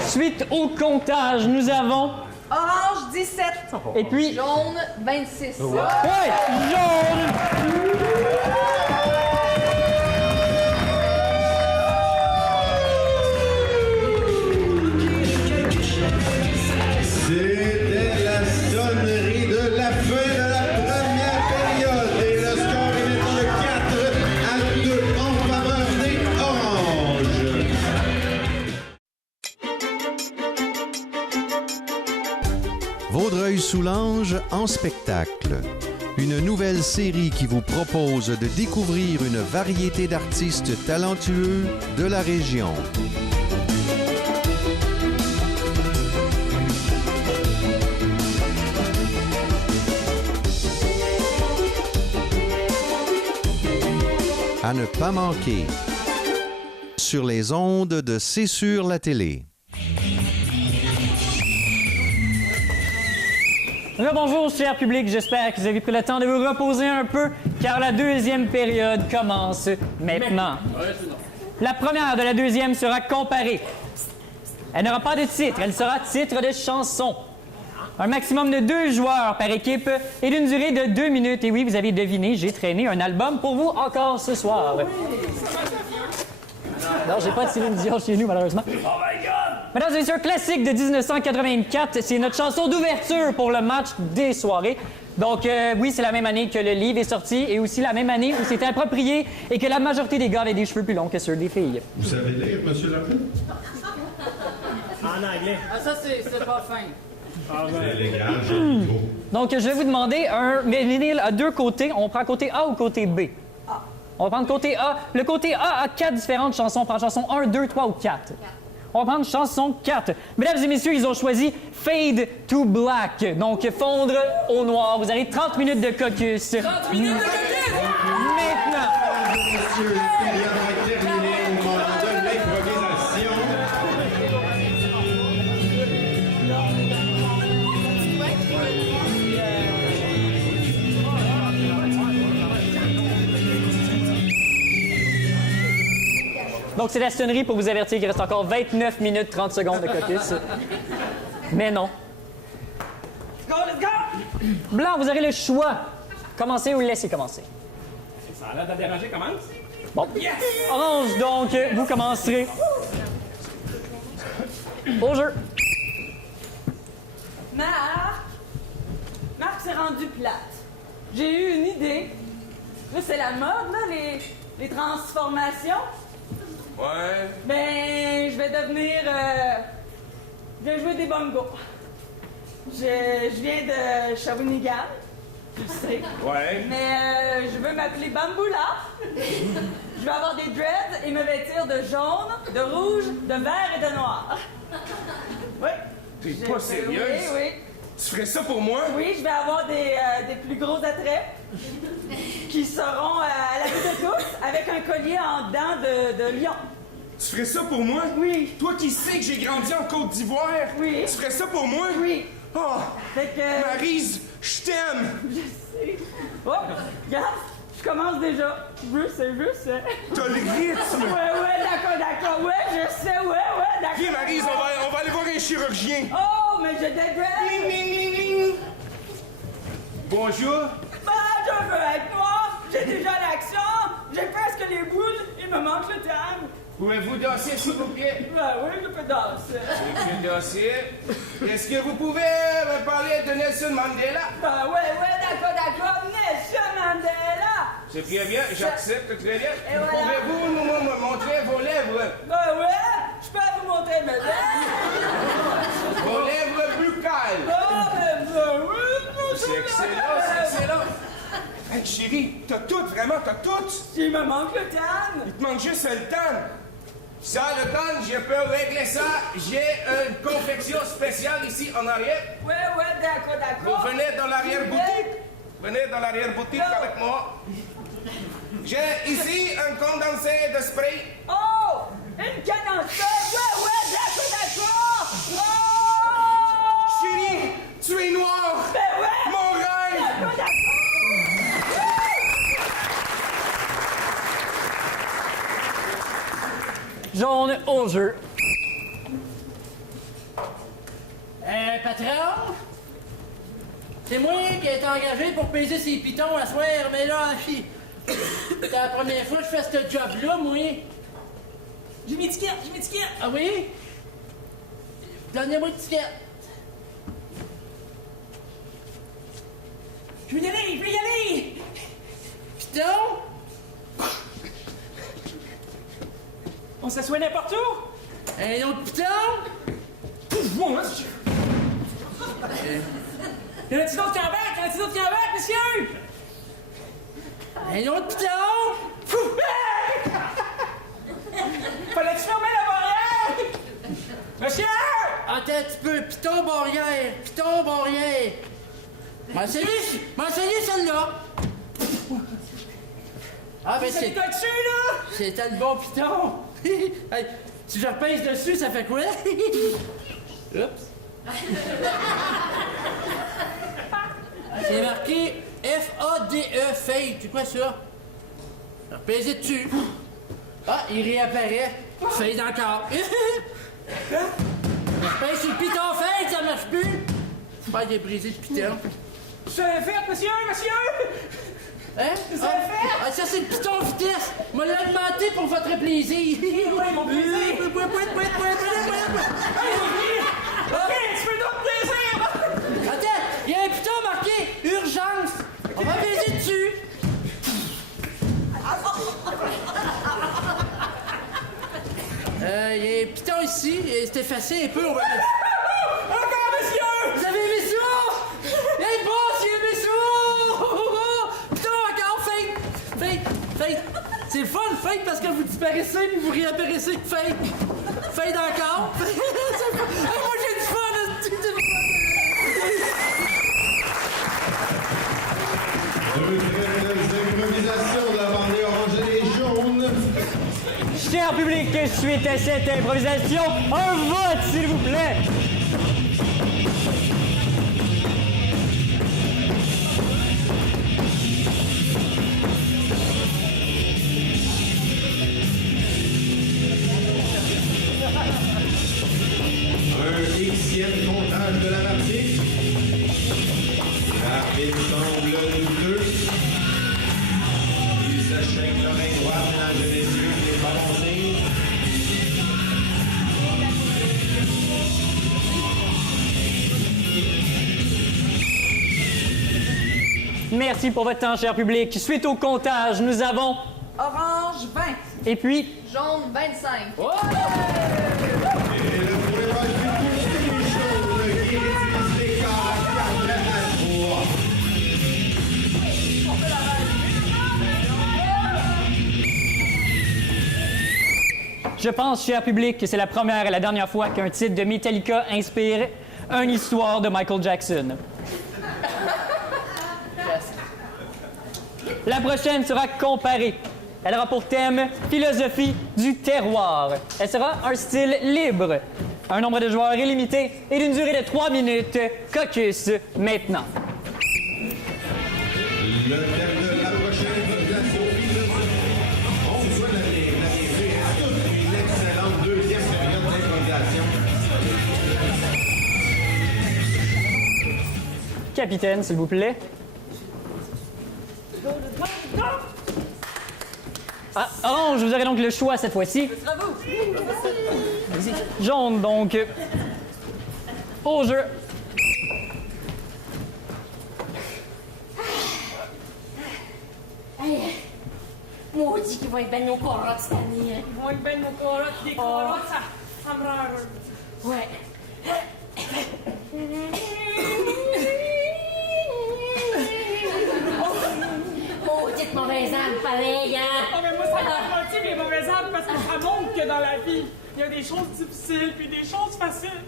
Suite au comptage, nous avons... Orange, 17. Et puis... Jaune, 26. Ouais, jaune! C'était la sonnerie de la fin de la première période et le score est maintenant de 4-2 en faveur des Oranges. Vaudreuil-Soulanges en spectacle. Une nouvelle série qui vous propose de découvrir une variété d'artistes talentueux de la région. À ne pas manquer. Sur les ondes de C'est sur la télé. Bonjour, cher public, j'espère que vous avez pris le temps de vous reposer un peu, car la deuxième période commence maintenant. La première de la deuxième sera comparée. Elle n'aura pas de titre, elle sera titre de chanson. Un maximum de 2 joueurs par équipe et d'une durée de 2 minutes. Et oui, vous avez deviné, j'ai traîné un album pour vous encore ce soir. Non, j'ai pas de Céline Dion chez nous, malheureusement. Oh my God! Mesdames et messieurs, classique de 1984, c'est notre chanson d'ouverture pour le match des soirées. Donc, oui, c'est la même année que le livre est sorti et aussi la même année où c'était approprié et que la majorité des gars avaient des cheveux plus longs que ceux des filles. Vous savez lire, M. Lapin? En anglais. Ah, ça, c'est pas fin. C'est légal, j'ai le micro. Donc, je vais vous demander un vinyle à deux côtés. On prend côté A ou côté B? On va prendre côté A. Le côté A a 4 différentes chansons. On prend chanson 1, 2, 3 ou 4. On va prendre chanson 4. Mesdames et messieurs, ils ont choisi Fade to Black. Donc, fondre au noir. Vous avez 30 minutes de caucus. 30 minutes de caucus! Maintenant! Messieurs, il y a terminé au moment de l'improvisation. Donc, c'est la sonnerie pour vous avertir qu'il reste encore 29 minutes 30 secondes de caucus. Mais non. Go, let's go! Blanc, vous aurez le choix. Commencez ou laissez commencer. Ça a l'air de déranger, commence. Bon. Orange, donc, vous commencerez. Au jeu. Marc s'est rendu plate. J'ai eu une idée. Là, c'est la mode, là, les transformations. Ouais. Ben, je vais devenir... je vais jouer des bongos. Je viens de Shawinigan, tu le sais. Ouais. Mais je veux m'appeler Bamboula. Je vais avoir des dreads et me vêtir de jaune, de rouge, de vert et de noir. Oui. T'es pas sérieuse? Oui, oui. Tu ferais ça pour moi? Oui, je vais avoir des plus gros attraits qui seront à la vue de tous avec un collier en dents de lion. Tu ferais ça pour moi? Oui. Toi qui sais que j'ai grandi en Côte d'Ivoire? Oui. Tu ferais ça pour moi? Oui. Oh! Fait que... Maryse, je t'aime! Je sais. Oh, regarde, je commence déjà. Je sais. T'as le rythme! Ouais, d'accord. Ouais, je sais, ouais, d'accord. Viens, Maryse, on va aller voir un chirurgien. Oh, mais je dégraisse. Bonjour. Je veux être noir. J'ai déjà l'action. J'ai presque les boules. Il me manque le terme. Pouvez-vous danser, s'il vous plaît? Ben oui, je peux danser. Je peux danser. Est-ce que vous pouvez me parler de Nelson Mandela? Ben ouais, d'accord. Nelson Mandela. C'est très bien, j'accepte très bien. Et voilà. Pouvez-vous nous montrer vos lèvres? Ben ouais, je peux vous montrer mes lèvres. Vos lèvres buccales. Oh, mais ben oui. C'est excellent. Hey, chérie, t'as tout, vraiment, t'as tout. Il me manque le tan. Il te manque juste le tan. Ça, le tan, je peux régler ça. J'ai une confection spéciale ici en arrière. Ouais, d'accord. Vous venez dans l'arrière-boutique. Venez dans l'arrière-boutique avec moi. J'ai ici un condensé de spray. Oh, une canne en spray. Ouais, d'accord. Oh! Chérie, tu es noir. Ben ouais. Mon rêve. D'accord. Jaune au jeu. Patron? C'est moi qui ai été engagé pour peser ses pitons à soir, mais là, c'est la première fois que je fais ce job-là, moi. J'ai mes tickets. Ah oui? Donnez-moi le ticket. Je vais y aller. Piton? On s'assoit n'importe où. Un autre piton? Moi, y en a-t-il d'autres qui embarquent, monsieur? Un autre piton? Fallait-tu fermer la barrière? Monsieur! Attends un petit peu. Piton barrière. M'enseigner celle-là. Ah, ben c'est... là? C'était le bon piton. Hey, si je repèse dessus, ça fait quoi? Oups. C'est marqué F-A-D-E, fade. C'est quoi ça? Repèse dessus. Ah, il réapparaît. Fade encore. Repèse sur le piton fade, ça marche plus. Pas j'ai brisé le piton. Je l'ai fait, monsieur! Hein? Ça fait? Ah, ça, c'est le piton vitesse. M'a l'augmenté pour votre plaisir. Oui, mon plaisir. OK, tu fais d'autres plaisirs. Attends, il y a un piton marqué urgence. On va baiser dessus. Il y a un piton ici, c'est effacé un peu. On va... Encore, monsieur! Vous avez aimé ça? Il y a un boss, il a aimé ça! Piton encore, fake. C'est le fun, fake, parce que vous disparaissez puis vous réapparaissez. Fake encore. Moi, j'ai du fun. Improvisation de la bandée orange et jaune. Cher public, suite à cette improvisation, un vote, s'il vous plaît! Un Xème comptage de la partie. L'arbitre semble douteux. Il s'achète l'oreille droite, mesdames et messieurs, les balancés. Merci pour votre temps, cher public. Suite au comptage, nous avons... Orange, 20. Et puis... Jaune, 25. Je pense, cher public, que c'est la première et la dernière fois qu'un titre de Metallica inspire une histoire de Michael Jackson. La prochaine sera comparée. Elle aura pour thème philosophie du terroir. Elle sera un style libre, un nombre de joueurs illimité et d'une durée de 3 minutes. Caucus maintenant. Le thème de la prochaine improvisation, on vous souhaite la bienvenue à toute une excellente deuxième période d'improvisation. Capitaine, s'il vous plaît. Ah, orange, vous aurez donc le choix cette fois-ci. Jaune, donc. Au jeu. Hey, maudit qu'ils vont être ben nos carottes cette année. Ils vont être ben nos carottes. Des carottes, ça me rend heureux. Ouais. Maudite mauvaise âme, pareil, hein? Oh, mais moi, ça me motive les mauvaises âmes parce que ça montre que dans la vie, il y a des choses difficiles puis des choses faciles.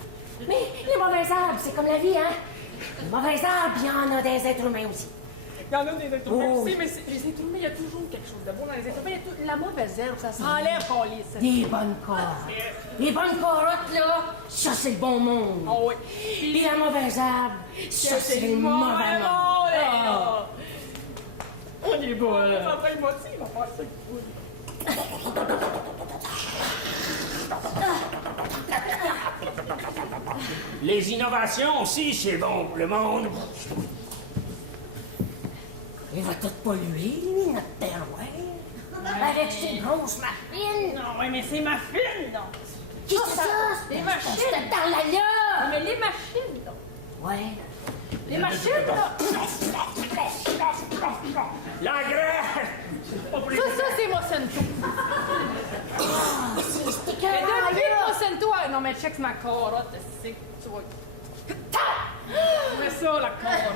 Mais les mauvaises âmes, c'est comme la vie, hein? Les mauvaises âmes, il y en a des êtres humains aussi. Il y en a des êtres humains Oh, aussi, mais les êtres humains, il y a toujours quelque chose de bon dans les êtres humains. La mauvaise herbe, ça s'enlève qu'on les Des bonnes carottes. Les bonnes carottes, là, ça, c'est le bon monde. Oh oui. Puis la mauvaise herbe, ça, c'est le mauvais monde. Ah. On est bon, là. Ça va être moitié, il va faire ça. Les innovations aussi, c'est bon pour le monde. Il va tout polluer, lui, notre terroir. Avec ses grosses machines. Non, ouais, mais c'est ma fille, non. Qui c'est ça? Les machines. C'est dans la gueule. Mais les machines, non. Ouais. Les machines, là. La graisse! Ça, c'est Monsanto. C'est Mais depuis Monsanto, non, mais check ma carotte, c'est que tu vois. Mais ça, la carotte.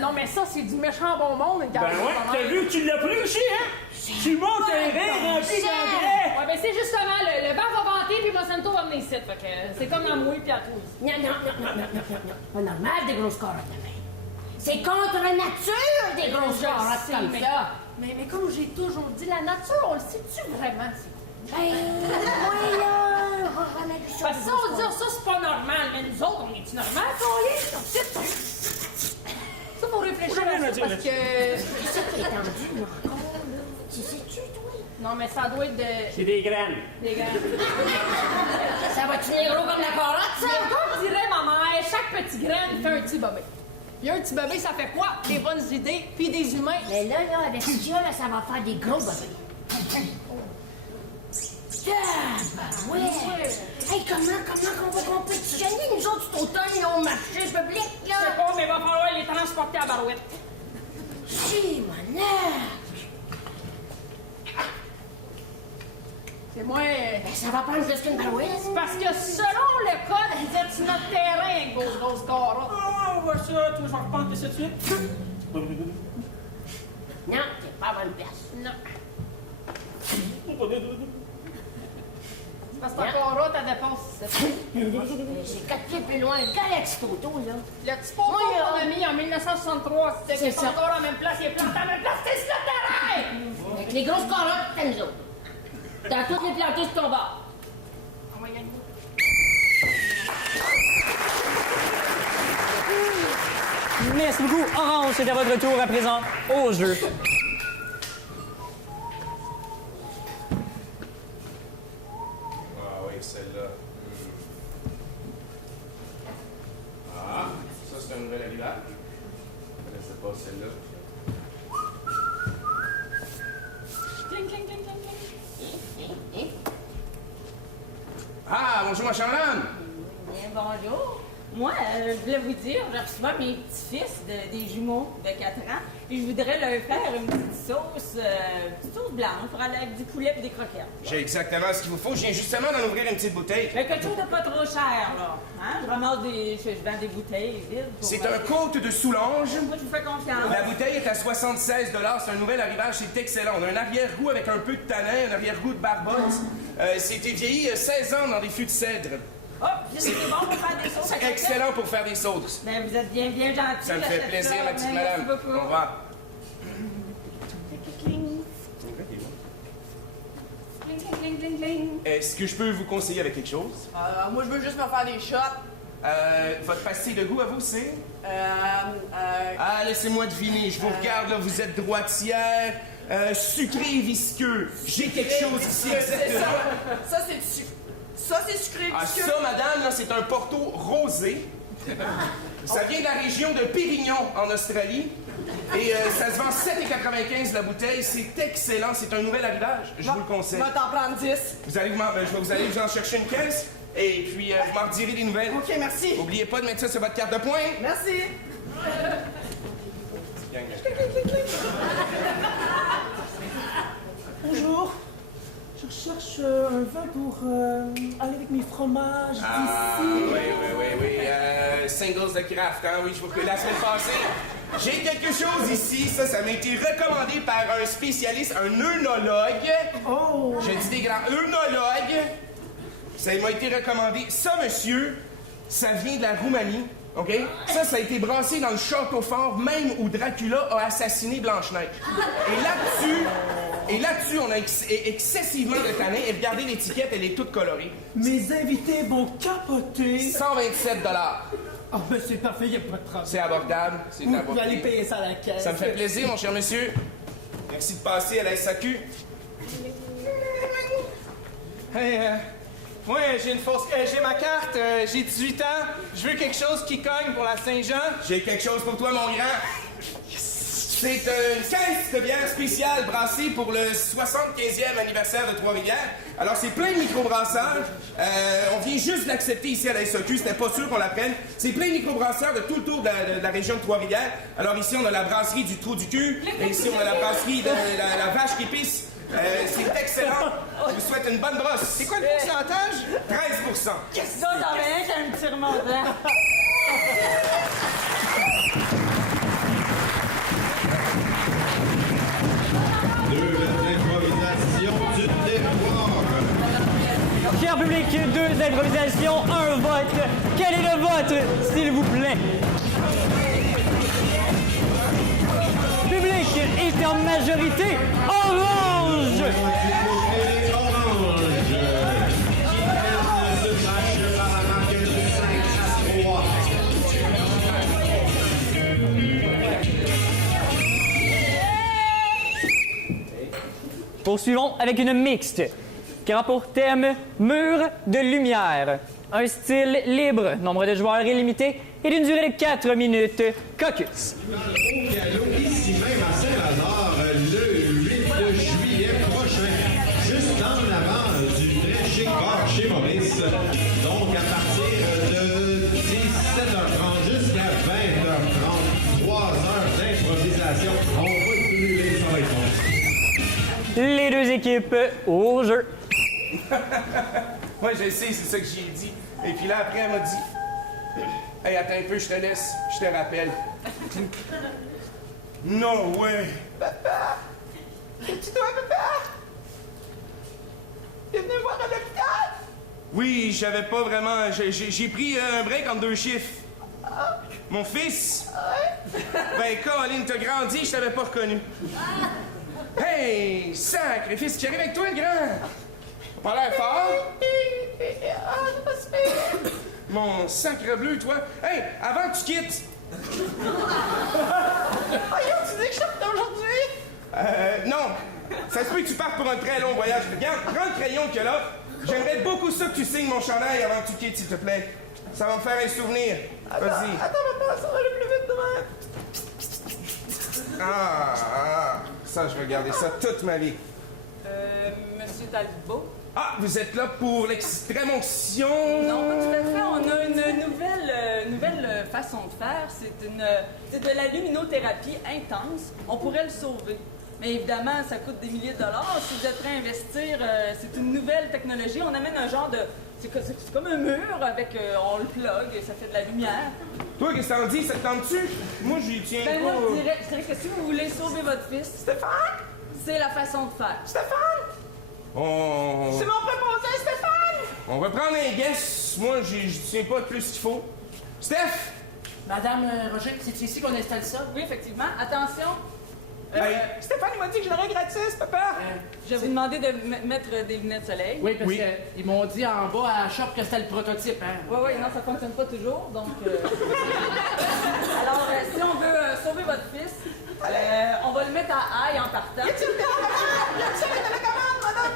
Non, mais ça, c'est du méchant bon monde. Ben ouais, t'as vu que tu l'as pris aussi, hein? Tu montes un rire rempli d'engrais! Ouais, ben c'est justement, le vent va vanter, puis Monsanto va venir ici. Fait que c'est comme à mouille puis à toi. Non. Pas normal, des grosses carottes de main. C'est contre la nature, des grosses carottes comme ça. Mais comme j'ai toujours dit, la nature, on le sait-tu vraiment? Ben, oui, là. Parce que ça, on dit, ça, c'est pas normal. Mais nous autres, on est-tu normal, Pauline? Ça, faut réfléchir à ça, parce que... C'est ça qui est tendu, là. Tu sais-tu, toi? Non, mais ça doit être de... C'est des graines. Des graines. Ça va-tu venir gros comme la carotte, ça? Mais comme dirait ma mère, chaque petit graine fait un petit bobé. Puis un petit bébé, ça fait quoi? Des bonnes idées, puis des humains. Mais là, avec ça, là, ça va faire des gros bébés. Ouais. Hey, comment qu'on va compétitionner, nous autres, cet automne, là, au marché public, là? Je sais pas, mais il va falloir les transporter à Barouette. Si, monnaie! C'est moi... Ben, ça va prendre plus qu'une barouette. Parce que selon le code, vous êtes sur notre terrain avec vos grosses carottes. Ah, on voit ça, toi, je vais reprendre ça tout de suite. Non, c'est pas bonne place. Non. C'est parce que ta carotte, elle dépense. C'est 4 pieds plus loin. Galaxy Photo, là. Le petit poteau qu'on a mis en 1963, c'était pas encore en même place, il est planté à la même place, c'était sur le terrain! Avec les grosses carottes, t'as nous autres. T'as toutes les plantées sur ton bord. On va y aller. Merci beaucoup. Orange, c'est à votre tour à présent au jeu. Ah oui, celle-là. Ah, ça c'est un nouvel arrivage. Je ne connaissais pas celle-là. Cling, cling, cling, cling, cling. Ah, bonjour ma chère madame. Bien, bonjour. Moi, je voulais vous dire, je reçois mes petits-fils des jumeaux de 4 ans, et je voudrais leur faire une petite sauce blanche pour aller avec du poulet et des croquettes. J'ai exactement ce qu'il vous faut. Je viens justement d'en ouvrir une petite bouteille. Mais quelque chose de pas trop cher, là. Hein? Je ramasse je vends des bouteilles vides. C'est un côte de Soulange. Moi, je vous fais confiance. La bouteille est à 76 $. C'est un nouvel arrivage, c'est excellent. On a un arrière-goût avec un peu de tanin, un arrière-goût de barbotte. C'était vieilli 16 ans dans des fûts de cèdre. Oh, c'est bon pour faire des sauces. C'est excellent pour faire des sauces. Ben, vous êtes bien gentil. Ça me fait plaisir, ma petite madame. Merci beaucoup. Au revoir. Cling, cling, cling. Est-ce que je peux vous conseiller avec quelque chose? Moi, je veux juste me faire des shots. Votre pastille de goût à vous, c'est? Ah, laissez-moi deviner. Je vous regarde, là, vous êtes droitière, sucré et visqueux. J'ai quelque chose ici, exactement. Ça, c'est sucré. Ça, c'est sucré et Ah, visqueux. ça, madame, là, c'est un Porto rosé. Ça vient de la région de Pérignon, en Australie. Et ça se vend 7,95 la bouteille. C'est excellent. C'est un nouvel arrivage. Je vous le conseille. Je vais t'en prendre 10. Vous allez vous en chercher une caisse. Et puis, vous m'en redirez des nouvelles. OK, merci. N'oubliez pas de mettre ça sur votre carte de points. Merci. Bonjour. Je cherche un vin pour aller avec mes fromages Ah, d'ici. oui. Singles de craft, hein? Oui, je vous que la semaine passée. J'ai quelque chose ici. Ça m'a été recommandé par un spécialiste, un œnologue. Oh! Je dis des grands œnologues. Ça m'a été recommandé. Ça, monsieur, ça vient de la Roumanie. OK? Ça a été brassé dans le château fort, même où Dracula a assassiné Blanche-Neige. Et là-dessus, on a excessivement de tanin. Et regardez l'étiquette, elle est toute colorée. Mes invités vont capoter. 127 $. Ah, ben c'est parfait, il n'y a pas de problème. C'est abordable. C'est Vous abordable. allez payer ça à la caisse. Ça me fait plaisir, mon cher monsieur. Merci de passer à la SAQ. Hey, moi, j'ai ma carte, j'ai 18 ans, je veux quelque chose qui cogne pour la Saint-Jean. J'ai quelque chose pour toi, mon grand. C'est une caisse de bière spéciale brassée pour le 75e anniversaire de Trois-Rivières. Alors, c'est plein de microbrasseurs. On vient juste de l'accepter ici à la SAQ. C'était pas sûr qu'on la prenne. C'est plein de microbrasseurs de tout le tour de la région de Trois-Rivières. Alors, ici, on a la brasserie du Trou du Cul. Et ici, on a la brasserie de la Vache qui pisse. C'est excellent. Je vous souhaite une bonne brosse. C'est quoi le pourcentage? 13%. Qu'est-ce que ça, j'en ai j'ai un petit remontant. Improvisation du terroir. Cher public, 2 improvisations, 1 vote. Quel est le vote, s'il vous plaît? Public est en majorité orange. Poursuivons avec une mixte qui aura pour thème Mur de lumière. Un style libre, nombre de joueurs illimité et d'une durée de 4 minutes. Caucus. Au galop, ici même à Saint-Lazare, le 8 juillet prochain, juste en avant du très chic bar chez Maurice. Donc, à partir de 17h30 jusqu'à 20h30, 3 heures d'improvisation. On va se brûler, ça va être bon. Les deux équipes au jeu. Moi, je sais, c'est ça que j'ai dit. Et puis là, après, elle m'a dit... Hey, attends un peu, je te laisse, je te rappelle. Non, ouais. Papa! Tu dois, papa! T'es venu me voir à l'hôpital? Oui, j'avais pas vraiment... J'ai pris un break entre 2 chiffres. Mon fils? Ben, Colin, t'as grandi, je t'avais pas reconnu. Hey, sacrifice, qui arrive avec toi, le grand? Pas l'air fort? C'est pas super! Mon sacre bleu, toi. Hey, avant que tu quittes... Voyons, tu dis que je sortais aujourd'hui? Non. Ça se peut que tu partes pour un très long voyage. Regarde, prends le crayon qu'il y a là. J'aimerais beaucoup ça que tu signes mon chandail avant que tu quittes, s'il te plaît. Ça va me faire un souvenir. Vas-y. Attends, papa, ça va aller plus vite demain. Ça, je vais garder ça toute ma vie. Monsieur Talbot? Ah, vous êtes là pour l'extrême onction? Non, pas tout à fait. On a une nouvelle façon de faire. C'est de la luminothérapie intense. On pourrait le sauver. Mais évidemment, ça coûte des milliers de dollars. Si vous êtes prêt à investir, c'est une nouvelle technologie. On amène un genre de... C'est comme un mur avec... on le plug et ça fait de la lumière. Toi, qu'est-ce que t'en dis? Ça te tente-tu? Moi, j'y tiens pas. Moi, je dirais que si vous voulez sauver votre fils... Stéphane? C'est la façon de faire. Stéphane? C'est mon proposé, Stéphane! On va prendre un guess. Moi, j'y tiens pas plus qu'il faut. Steph! Madame Roger, c'est ici qu'on installe ça? Oui, effectivement. Attention. Stéphane, il m'a dit que je l'aurais gratis, papa! Je vais vous demander de mettre des lunettes de soleil. Oui, parce qu'ils m'ont dit en bas à la shop que c'était le prototype, hein? Oui, non, ça fonctionne pas toujours, donc... Alors, si on veut sauver votre fils, on va le mettre à high en partant.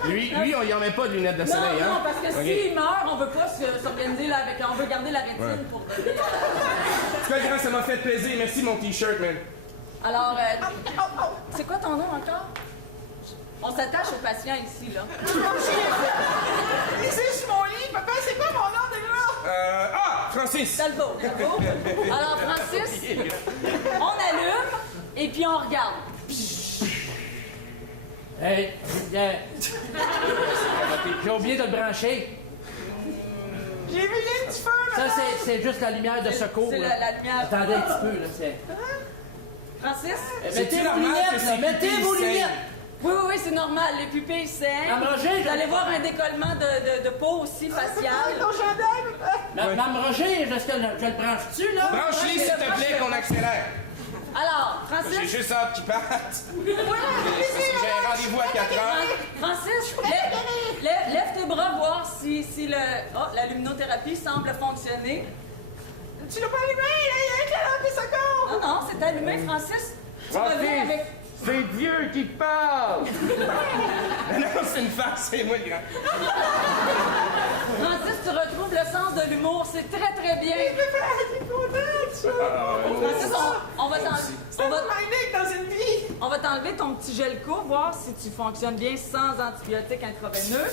Lui, on y en met pas de lunettes de soleil, hein? Non, parce que s'il meurt, on veut pas s'organiser là avec... On veut garder la rétine pour donner... En tout cas, grand, ça m'a fait plaisir. Merci, mon T-shirt, man. Alors, c'est quoi ton nom encore? On s'attache au patient ici, là. Ici, sur mon lit, papa, c'est quoi mon nom déjà? Francis! Talbot. Alors, Francis, on allume et puis on regarde. Hey, j'ai oublié de le brancher. J'ai vu les petits feux, Ça, c'est juste la lumière de secours. C'est la lumière. Attendez un petit peu, là, c'est... Francis? Mettez vos lunettes, là! Mettez vos lunettes! Oui, c'est normal. Les pupilles saignent. Vous allez voir un décollement de peau aussi facial. Mme Roger, je le branche-tu, là? Branche-les, s'il te plaît, qu'on accélère. Alors, Francis... J'ai juste hâte qu'il parte. J'ai un rendez-vous à 4 heures. Francis, lève tes bras, voir si la luminothérapie semble fonctionner. Tu l'as pas allumé, il y a un des secondes! Non, c'est allumé, Francis. Tu reviens avec... C'est Dieu qui parle! Non, c'est une farce, c'est moi le grand. Francis, tu retrouves le sens de l'humour, c'est très très bien. Francis, on va t'enlever ton petit gelco, voir si tu fonctionnes bien sans antibiotiques intraveineux.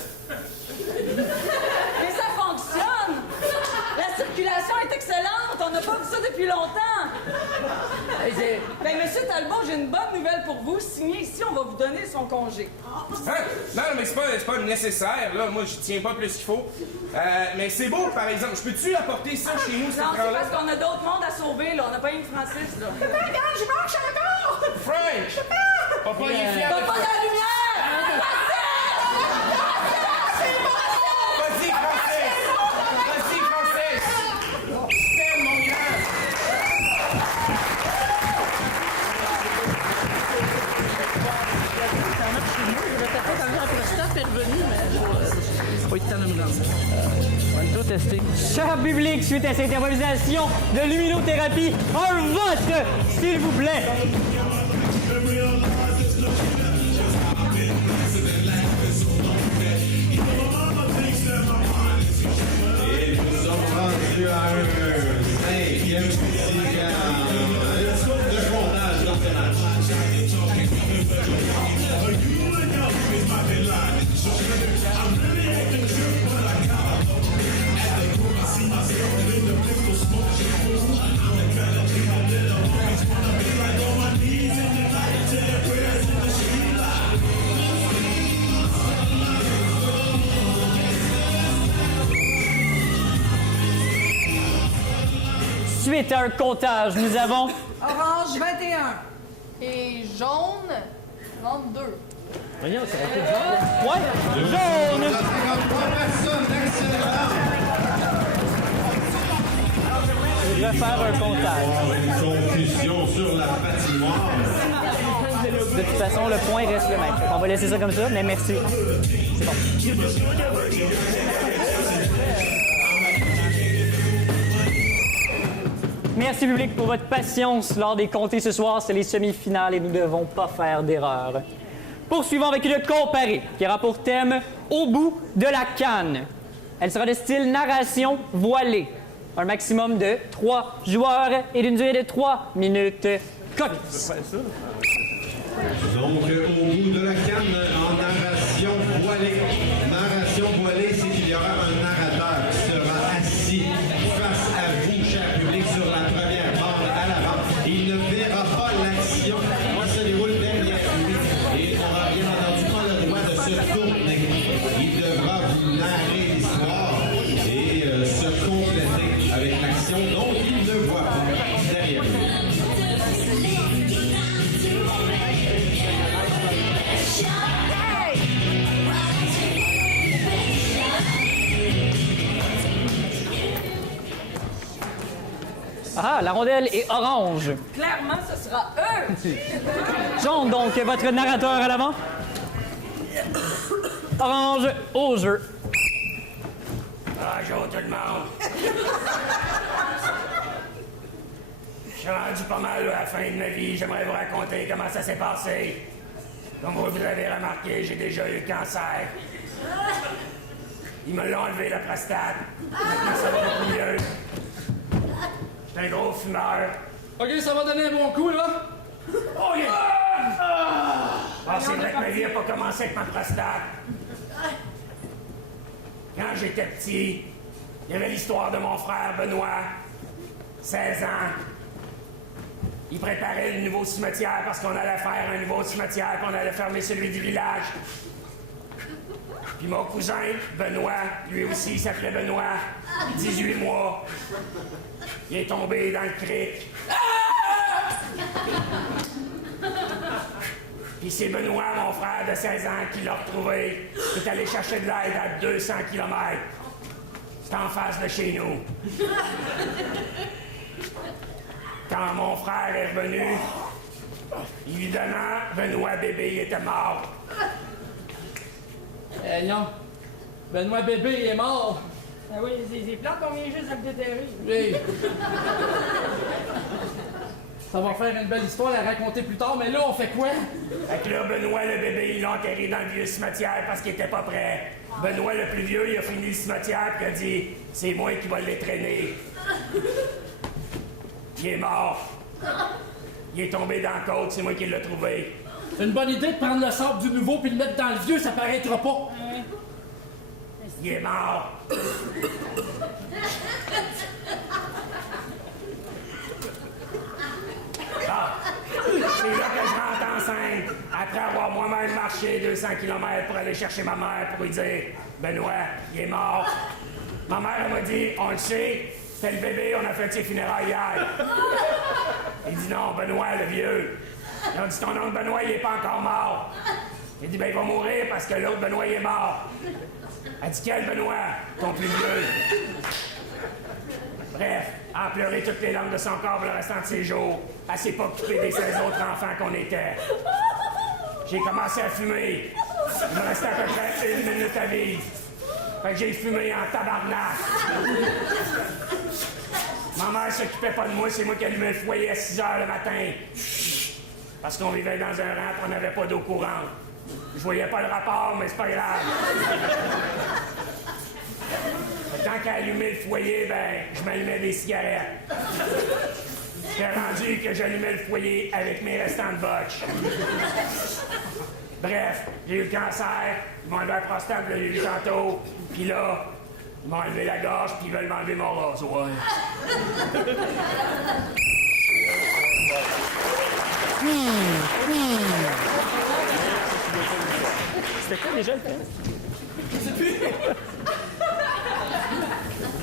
Mais ça fonctionne! La circulation est excellente, on n'a pas vu ça depuis longtemps. Ben, monsieur Talbot, j'ai une bonne nouvelle pour vous. Signez ici, on va vous donner son congé. Hein? Non, mais c'est pas nécessaire, là. Moi, j'y tiens pas plus qu'il faut. Mais c'est beau, par exemple. Je peux-tu apporter ça chez nous, cette Non, c'est là parce qu'on a d'autres mondes à sauver, là. On n'a pas une Francis, là. Regarde, je marche encore! Frank! Papa, il est fier T'as de pas toi. de lumière! Vas-y, Francis! Vas-y, Francis! T'aimes, mon grand! On va tout tester. Cher public, suite à cette improvisation de luminothérapie, un vote, s'il vous plaît. Et nous sommes rendus à un 5e suite à un comptage, nous avons... Orange, 21. Et jaune, 32. Voyons, ça va être jaune. Ouais, jaune. 53 personnes, excellent. Je vais faire un comptage. Une confusion sur la patinoire. De toute façon, le point reste le même. On va laisser ça comme ça, mais merci. C'est bon. Merci public pour votre patience lors des comptés ce soir. C'est les semi-finales et nous ne devons pas faire d'erreur. Poursuivons avec une comparée qui aura pour thème « Au bout de la canne ». Elle sera de style narration voilée. Un maximum de 3 joueurs et d'une durée de 3 minutes. Comics. Donc, au bout de la canne, en narration voilée. Narration voilée, c'est qu'il y aura un narrateur qui sera assis face à vous, cher public, sur la première bande à l'avant. Il ne verra pas l'action qui se déroule derrière lui et n'aura bien entendu pas le droit de se tourner. Il devra vous narrer l'histoire et se compléter avec l'action dont il ne voit pas derrière lui. Ah, la rondelle est orange. Clairement, ce sera eux! Jaune, donc, votre narrateur à l'avant. Orange, au jeu. Bonjour tout le monde. Je suis rendu pas mal à la fin de ma vie. J'aimerais vous raconter comment ça s'est passé. Comme vous avez remarqué, j'ai déjà eu le cancer. Ils me l'ont enlevé, la prostate. Maintenant, ça va beaucoup mieux. J'étais un gros fumeur. OK, ça va donner un bon coup, là. Oh, yeah. C'est vrai que ma vie n'a pas commencé avec ma prostate. Quand j'étais petit, il y avait l'histoire de mon frère Benoît, 16 ans. Il préparait le nouveau cimetière parce qu'on allait faire un nouveau cimetière et on allait fermer celui du village. Puis mon cousin, Benoît, lui aussi, il s'appelait Benoît, 18 mois. Il est tombé dans le cric. Puis c'est Benoît, mon frère de 16 ans, qui l'a retrouvé. Il est allé chercher de l'aide à 200 km. C'est en face de chez nous. Quand mon frère est revenu, évidemment, Benoît bébé il était mort. Eh non, Benoît bébé il est mort. Ben oui, c'est plate qu'on vient juste à le déterrer. Oui. Ça va faire une belle histoire à raconter plus tard, mais là, on fait quoi? Fait que là, Benoît, le bébé, ils l'ont enterré dans le vieux cimetière parce qu'il était pas prêt. Benoît, le plus vieux, il a fini le cimetière puis il a dit « C'est moi qui vais les traîner. » Il est mort. Il est tombé dans la côte, c'est moi qui l'ai trouvé. C'est une bonne idée de prendre le sable du nouveau puis le mettre dans le vieux, ça paraîtra pas. Il est mort. C'est là que je rentre enceinte, après avoir moi-même marché 200 km pour aller chercher ma mère pour lui dire « Benoît, il est mort. » Ma mère elle m'a dit « On le sait, c'est le bébé, on a fait ses funérailles hier. » Il dit « Non, Benoît, le vieux. » Ils ont dit « Ton oncle Benoît, il est pas encore mort. » Il dit « Ben, il va mourir parce que l'autre Benoît, il est mort. » Elle dit « Quel Benoît? Ton plus vieux. » Bref, elle a pleuré toutes les larmes de son corps pour le restant de ses jours. Elle s'est pas occupée des 16 autres enfants qu'on était. J'ai commencé à fumer. Il me restait à peu près 1 minute à vivre. Fait que j'ai fumé en tabarnak. Ma mère s'occupait pas de moi, c'est moi qui allumais le foyer à 6 heures le matin. Parce qu'on vivait dans un rang et on n'avait pas d'eau courante. Je voyais pas le rapport, mais c'est pas grave. Tant qu'à allumer le foyer, ben, je m'allumais des cigarettes. J'étais rendu que j'allumais le foyer avec mes restants de botch. Bref, j'ai eu le cancer, ils m'ont enlevé la prostate, je l'ai vu tantôt, puis là, ils m'ont enlevé la gorge, puis ils veulent m'enlever mon rasoir. C'était quoi déjà le thème?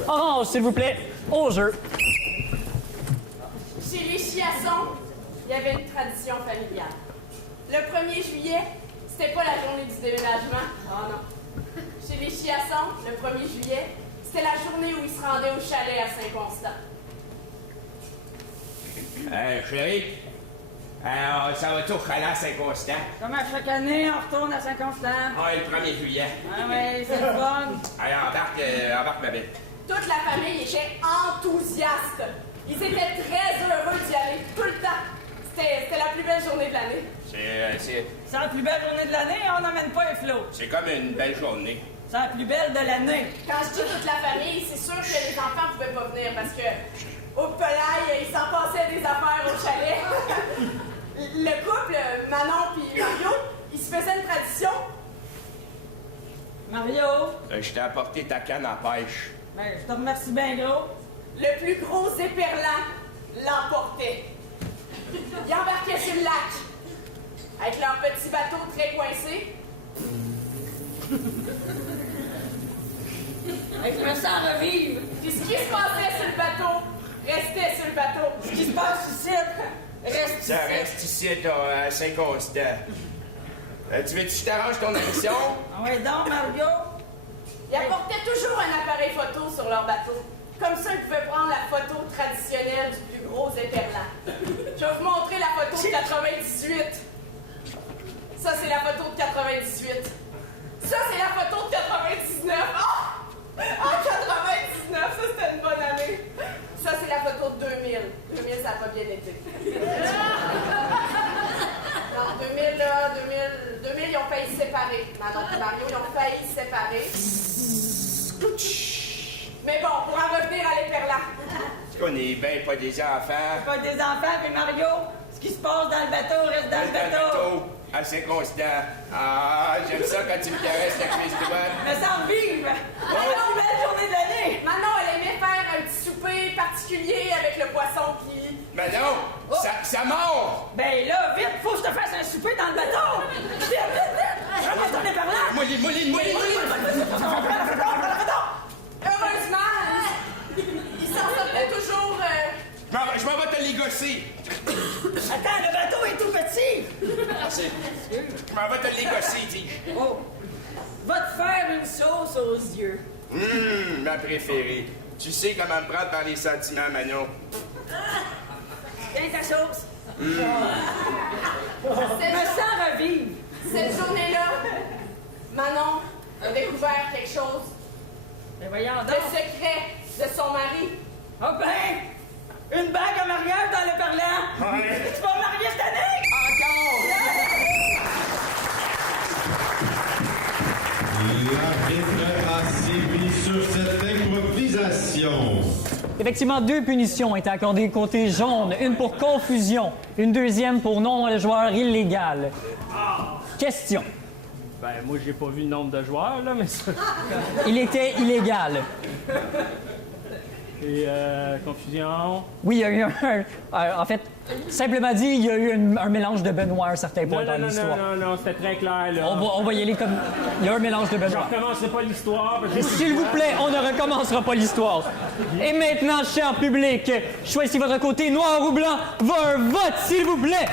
Orange, s'il vous plaît, au jeu. Chiassons, il y avait une tradition familiale. Le 1er juillet, c'était pas la journée du déménagement. Oh non. Chez les Chiassons, le 1er juillet, c'était la journée où ils se rendaient au chalet à Saint-Constant. Chérie, alors, ça va-tu au chalet à Saint-Constant? Comme à chaque année, on retourne à Saint-Constant. Ah, le 1er juillet. Ah ouais, c'est le fun. Allez, embarque ma belle. Toute la famille était enthousiaste. Ils étaient très heureux d'y aller tout le temps. C'était la plus belle journée de l'année. C'est la plus belle journée de l'année, on n'emmène pas les flots. C'est comme une belle journée. C'est la plus belle de l'année. Quand je dis toute la famille, c'est sûr que les enfants pouvaient pas venir parce que, au Pelaille, il s'en passait des affaires au chalet. Le couple, Manon puis Mario, ils se faisaient une tradition. Mario? Je t'ai apporté ta canne à pêche. Ben, je te remercie bien gros. Le plus gros éperlan l'emportait. Ils embarquaient sur le lac, avec leur petit bateau très coincé. Avec le sang revive. Puis ce qui se passait sur le bateau, restait sur le bateau. Ce qui se passe ici, reste ici. Ça reste ici, à Saint-Constant. Tu veux que je t'arrange ton émission? Ah ouais, donc, Margot? Ils apportaient toujours un appareil photo sur leur bateau. Comme ça, ils pouvaient prendre la photo traditionnelle du plus gros éperlan. Je vais vous montrer la photo de 98. Ça, c'est la photo de 98. Ça, c'est la photo de 99. Oh! En 99, ça, c'était une bonne année. Ça, c'est la photo de 2000. 2000, ça n'a pas bien été. Non, 2000, là, 2000, ils ont failli se séparer. Manon et Mario, ils ont failli se séparer. Mais bon, pour en revenir à l'éperlan. On est bien pas des enfants. Pas des enfants, puis Mario, ce qui se passe dans le bateau reste dans le bateau. À Saint-Constant. Ah, j'aime ça quand tu me caresses la cuisse droite. Mais ça revive! C'est la plus belle journée de l'année! Manon, elle aimait faire un petit souper particulier avec le poisson qui... Manon, ça mord! Ben là, vite, faut que je te fasse un souper dans le bateau! Vite, vite, vite! Remets ton éperlan! Moline! Heureusement, il s'en sortait toujours... Je m'en vais te ligosser. Attends, le bateau est tout petit! Je m'en vais te ligosser, dis-je. Oh! Va te faire une sauce aux yeux. Ma préférée. Tu sais comment me prendre par les sentiments, Manon. Tiens ta sauce. Me sens revive. Cette journée-là, Manon a découvert quelque chose. Mais voyons donc. Le secret de son mari. Oh ben! Une bague en mariage dans le parlant! Ouais. Tu vas me marier cette année? L'arbitre a sévi sur cette improvisation. Effectivement, 2 punitions ont été accordées côté jaune. Une pour confusion, une deuxième pour nombre de joueurs illégal. Question. Ben, moi, j'ai pas vu le nombre de joueurs, là, mais ça... Il était illégal. Et, confusion... Oui, il y a eu en fait, simplement dit, il y a eu un mélange de Benoît à un certain point dans l'histoire. Non, c'était très clair, là. On va y aller comme... Il y a un mélange de Benoît. Je recommencerai pas l'histoire. S'il vous plaît, on ne recommencera pas l'histoire. Et maintenant, cher public, choisissez votre côté, noir ou blanc. Va un vote, s'il vous plaît.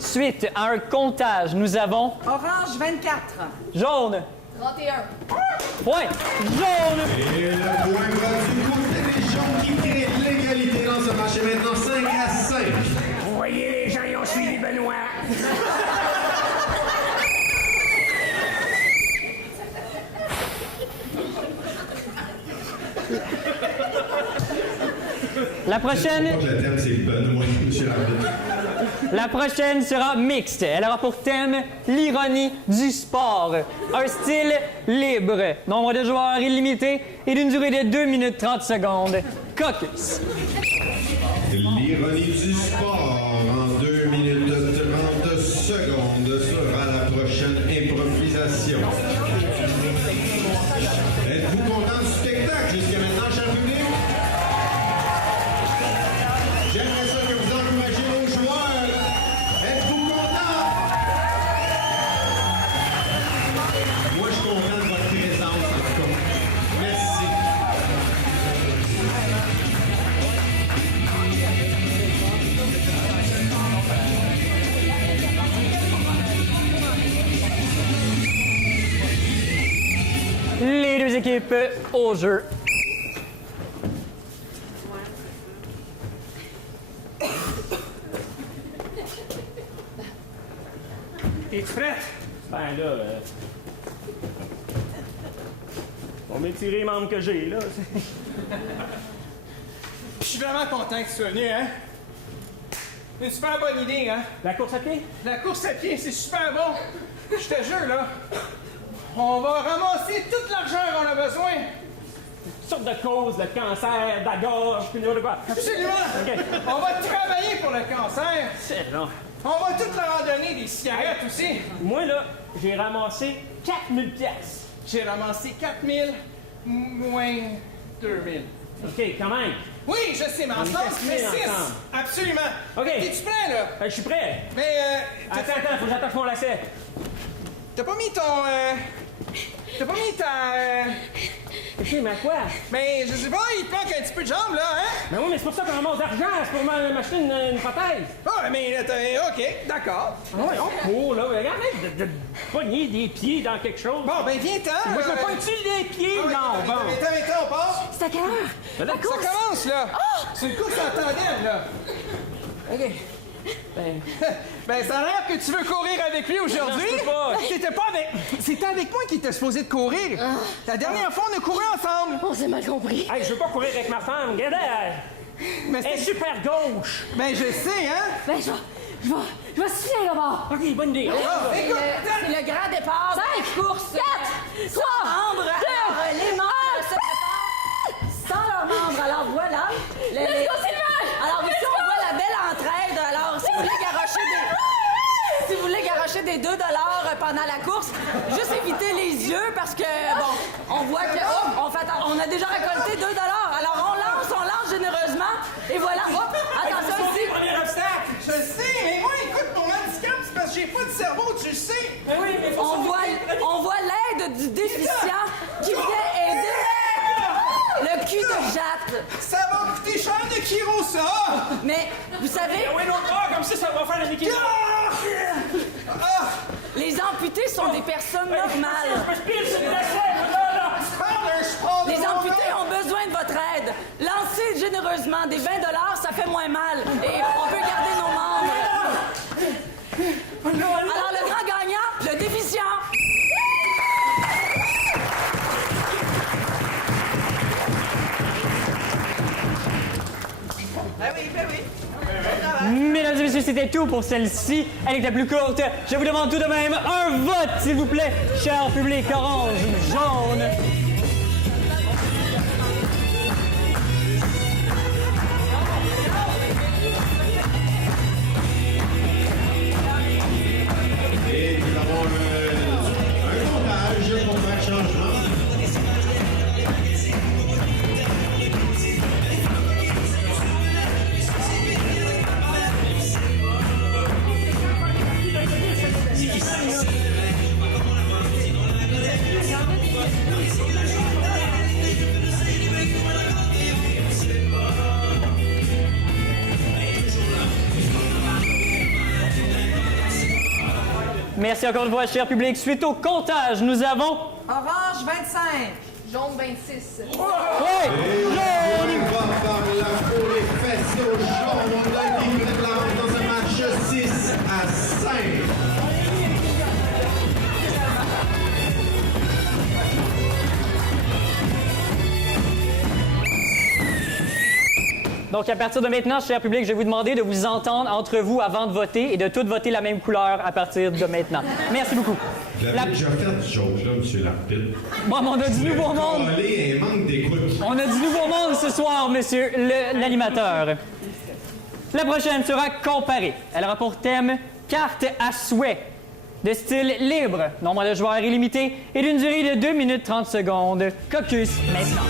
Suite à un comptage, nous avons... Orange, 24. Jaune. 31. Point. Jaune. Et le point va du côté des jaunes qui créent l'égalité dans ce match. Et maintenant 5-5. Vous voyez, les gens, ils ont suivi Benoît. La prochaine... Je crois que le thème, c'est Benoît, monsieur l'arbitre. La prochaine sera mixte. Elle aura pour thème l'ironie du sport. Un style libre, nombre de joueurs illimité et d'une durée de 2 minutes 30 secondes. Caucus. L'ironie du sport en 2 minutes 30 secondes sera la prochaine improvisation. Êtes-vous content du spectacle jusqu'à maintenant, cher public? J'aimerais ça que vous encouragiez vos joueurs. Êtes-vous contents? Moi, je suis content de votre présence, en tout cas. Merci. Les deux équipes au jeu. Es-tu prête? Ben là, on m'étirer les membres que j'ai, là. Je suis vraiment content que tu sois venu, hein? Une super bonne idée, hein? La course à pied? La course à pied, c'est super bon. Je te jure, là, on va ramasser tout l'argent qu'on a besoin. Toutes sortes de causes, le cancer, de la gorge, puis de quoi. Absolument. OK. On va travailler pour le cancer. C'est non. On va tout leur donner des cigarettes aussi. Moi, là, j'ai ramassé 4000 pièces. J'ai ramassé 4000 moins 2000. OK, quand même. Oui, je sais, mais On ensemble, est ça fait 6. ensemble. Absolument. OK. T'es-tu prêt, là? Je suis prêt. Mais, Attends, faut que j'attache mon lacet. T'as pas mis ton, T'as pas mis ta, OK, mais quoi? Mais, je sais pas, il te manque un petit peu de jambes, là, hein? Ben oui, mais c'est pour ça qu'on ramasse d'argent, c'est pour m'acheter une prothèse. Ah, mais là, OK, d'accord. Ah ouais, on court, là. Arrête de pogner des pieds dans quelque chose. Bon, ben, viens-t'en. Moi, je veux pas utiliser les pieds, non. Bon. Viens-t'en, on part. C'est à quelle heure? Ben là, Ça commence, là. C'est une course en tandem, là. OK. Ben, ça a l'air que tu veux courir avec lui aujourd'hui. Non, je peux pas. T'étais pas avec... C'était avec moi qui était supposé de courir. La dernière fois, on a couru ensemble. On s'est mal compris. Hey, je veux pas courir avec ma femme. Regardez, Mais elle est super gauche. Ben, je sais, hein. Ben, je vais suivre là-bas. OK, bonne idée. Écoute, C'est le grand départ de la course. 4, 3, Membres, alors, les membres se préparent sans leurs membres. Alors voilà. Let's go, Sylvain! Alors ici, on voit la belle entraide. Alors, si vous voulez garocher des 2 $ pendant la course, juste évitez les yeux parce que, bon, on voit que, on a déjà récolté 2 $. Alors, on lance généreusement. Et voilà. Hop, attention ici. premier obstacle. Je sais, mais moi, écoute, mon handicap, c'est parce que j'ai pas de cerveau, tu le sais. Oui, mais On voit l'aide du déficient qui vient aider le cul de jatte. Ça va coûter cher de kilo, ça! Mais, vous savez... Oui, l'autre bras, comme ça va faire la équilibre. Les amputés sont des personnes normales. Les amputés ont besoin de votre aide. Lancez généreusement des 20 $, ça fait moins mal. Et on peut garder nos membres. Alors, le grand gagnant, le déficient. Ben oui. Mesdames et messieurs, c'était tout pour celle-ci. Elle est la plus courte. Je vous demande tout de même un vote, s'il vous plaît, cher public orange ou jaune. Et nous avons un comptage pour faire changement. Merci encore une fois, cher public. Suite au comptage, nous avons... Orange 25. Jaune 26. Et on va par la peau, les fesses au jaune. On a une équipe dans un match 6 à 5. Donc, à partir de maintenant, cher public, je vais vous demander de vous entendre entre vous avant de voter et de toutes voter la même couleur à partir de maintenant. Merci beaucoup. Vous avez déjà fait du chose, là, M. l'arbitre. Bon, on a du nouveau monde. Un manque d'écoute. On a du nouveau monde ce soir, monsieur l'animateur. La prochaine sera comparée. Elle aura pour thème carte à souhait, de style libre, nombre de joueurs illimité et d'une durée de 2 minutes 30 secondes. Caucus maintenant.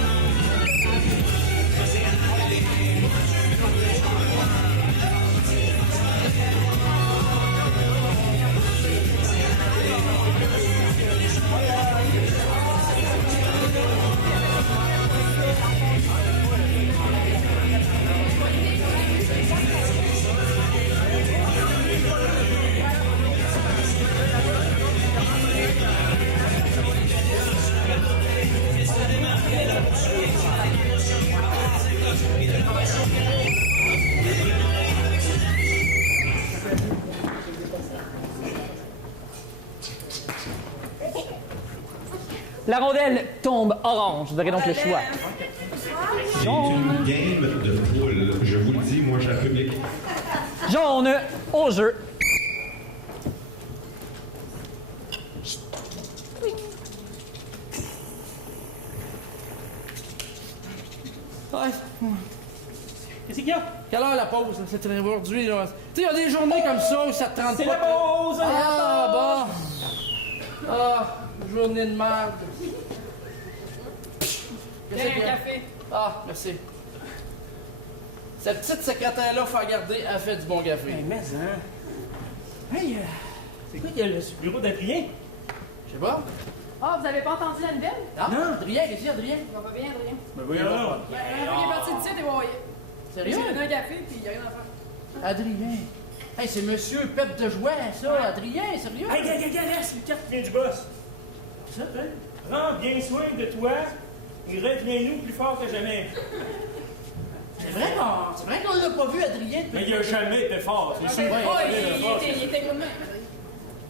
La rondelle tombe orange. Vous aurez donc le choix. C'est une game de poule. Je vous le dis, moi, cher public. Jaune au jeu. Ouais. Qu'est-ce qu'il y a? Quelle heure la pause? C'est aujourd'hui, là. Tu sais, il y a des journées comme ça où ça te trente pas. C'est la pause! Ah, bon. Ah, journée de merde. Tiens, un café. Ah, merci. Cette petite secrétaire-là, faut la garder, elle fait du bon café. Hey, mais hein? Hey, c'est quoi qu'il y a là sur le bureau d'Adrien? Je sais pas. Ah, vous avez pas entendu la nouvelle? Non, Adrien, qu'est-ce qu'il y a, Adrien? Ça va bien, Adrien. Ben voyons là. Il est parti d'ici et voyez. Sérieux? J'ai donné un café puis il y a rien à faire. Adrien. Hey, c'est Monsieur Pep de Jouet, ça, Adrien, sérieux? Hey, gars, reste, une carte qui vient du boss. Ça, hein? Prends bien soin de toi et reviens-nous plus fort que jamais. C'est vrai qu'on l'a pas vu, Adrien. Mais il a jamais été fort, c'est sûr. Il était comme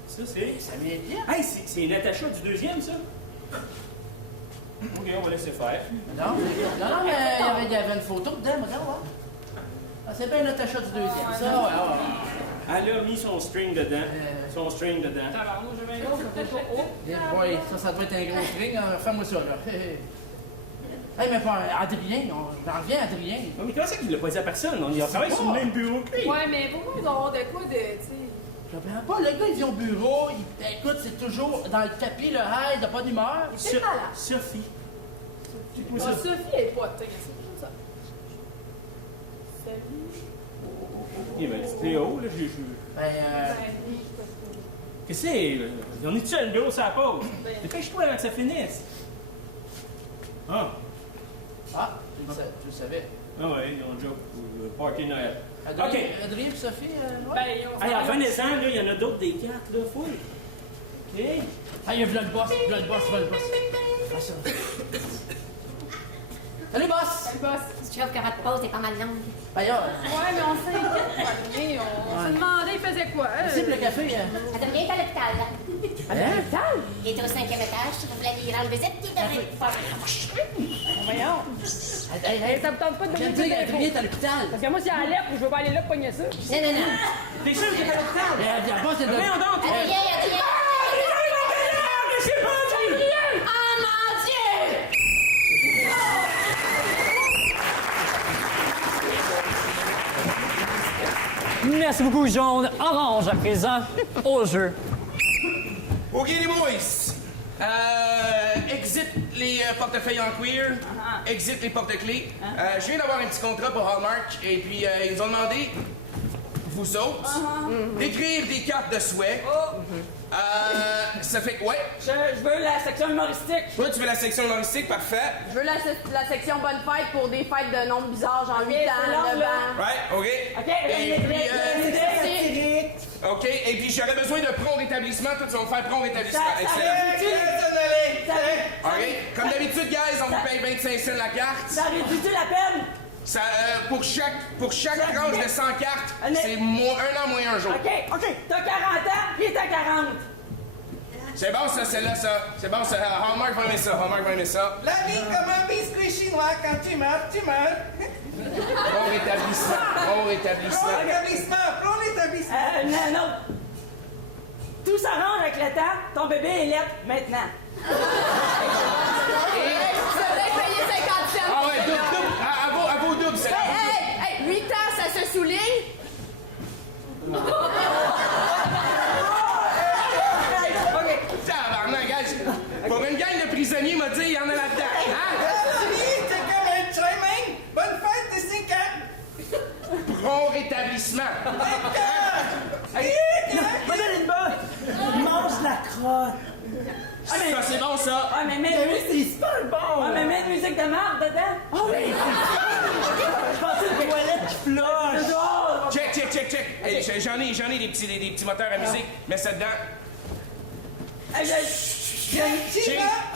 Ça, c'est... Ça vient bien. Hey, c'est Natacha du deuxième, ça? OK, on va laisser faire. Non, mais il y avait une photo dedans, regarde, hein? Ah, c'est bien Natacha du deuxième, ça. Elle a mis son string dedans. Son string dedans. Oui, ça doit être un gros string. Fais-moi ça, là. Hey, mais pas Adrien, on en revient à Adrien. Mais comment ça qu'il l'a pas dit à personne? On y a travaillé sur le même bureau que lui. Ouais, mais pourquoi ils ont de quoi de, tu sais... Je comprends pas, le gars, il vient au bureau, écoute, c'est toujours dans le tapis, le high, il n'a pas d'humeur. C'est malade. Sophie. Sophie est pas, tu sais, c'est ça. Salut. Il m'a dit Théo, là, j'ai... Qu'est-ce que c'est? On est-tu à le bureau sur la pause? Dépêche-toi avant que ça finisse. Ah. Ah, tu le savais. Ah ouais, ils ont déjà party Noël. Adrien, OK. Adrien et Sophie, Hey, revenez-en, là, il y en a d'autres des cartes, là, full. OK. Hey, il y a le boss, le boss. Ah, ça. Salut, boss! Salut, boss. Tu trouves que votre pause est pas mal longue? Ailleurs. Ouais, mais on s'inquiète. On se demandait, il faisait quoi? C'est le café, Adrien est à l'hôpital. À l'hôpital? Il est au 5e étage. Si vous voulez lui rendre visite, il devrait pas. Voyons. Hey, ça me tente pas de donner Adrien est à l'hôpital. Parce que moi, si elle lève, je veux pas aller là pogner ça. Non. T'es sûr qu'il est à l'hôpital? La boss est de... Voyons donc! Adrien! Je sais pas, Oh mon Dieu! Merci beaucoup, jaune. Orange à présent au jeu. OK, les boys. Exit les portefeuilles en queer. Exit les porte-clés. Je viens d'avoir un petit contrat pour Hallmark et puis ils nous ont demandé, vous autres, d'écrire des cartes de souhait. Ça fait quoi? Ouais. Je veux la section humoristique. Toi, tu veux la section humoristique, parfait. Je veux la section bonne fête pour des fêtes de nombres bizarres, genre 8 ans, 9 ans. Ouais, OK. OK, OK, et puis j'aurais besoin de prompt rétablissement. Toi, tu vas me faire prompt rétablissement. OK, comme d'habitude, guys, on vous paye 25 cents la carte. Ça réduit la peine? Ça, pour chaque tranche de 100 cartes, c'est un an moins un jour. OK. T'as 40 ans, puis t'as 40. C'est bon, ça, c'est là, ça. C'est bon, ça. Hallmark va aimer ça. La vie comme un biscuit chinois, quand tu meurs, tu meurs. Bon rétablissement. Bon rétablissement. Bon rétablissement. Bon rétablissement. Non. Tout s'arrange avec le temps. Ton bébé est lettre maintenant. Vous devez payer 50 cents. Ah ouais, double. À vos doubles, c'est Hey, 8 ans, ça se souligne? OK. Tabarnak, gars. Pour une gang de prisonniers, m'a dit, il y en a là-dedans. Hein? T'es comme un training. Bonne fête, t'es 5 ans. Bon rétablissement. Il mange la crotte. Ça, c'est bon, ça. Ah, mais mets c'est super bon. Ah, mais mets une musique de marde dedans. Ah oui, je pensais une toilette qui flush. Check. Hey, j'en ai des petits moteurs à musique. Mets ça dedans.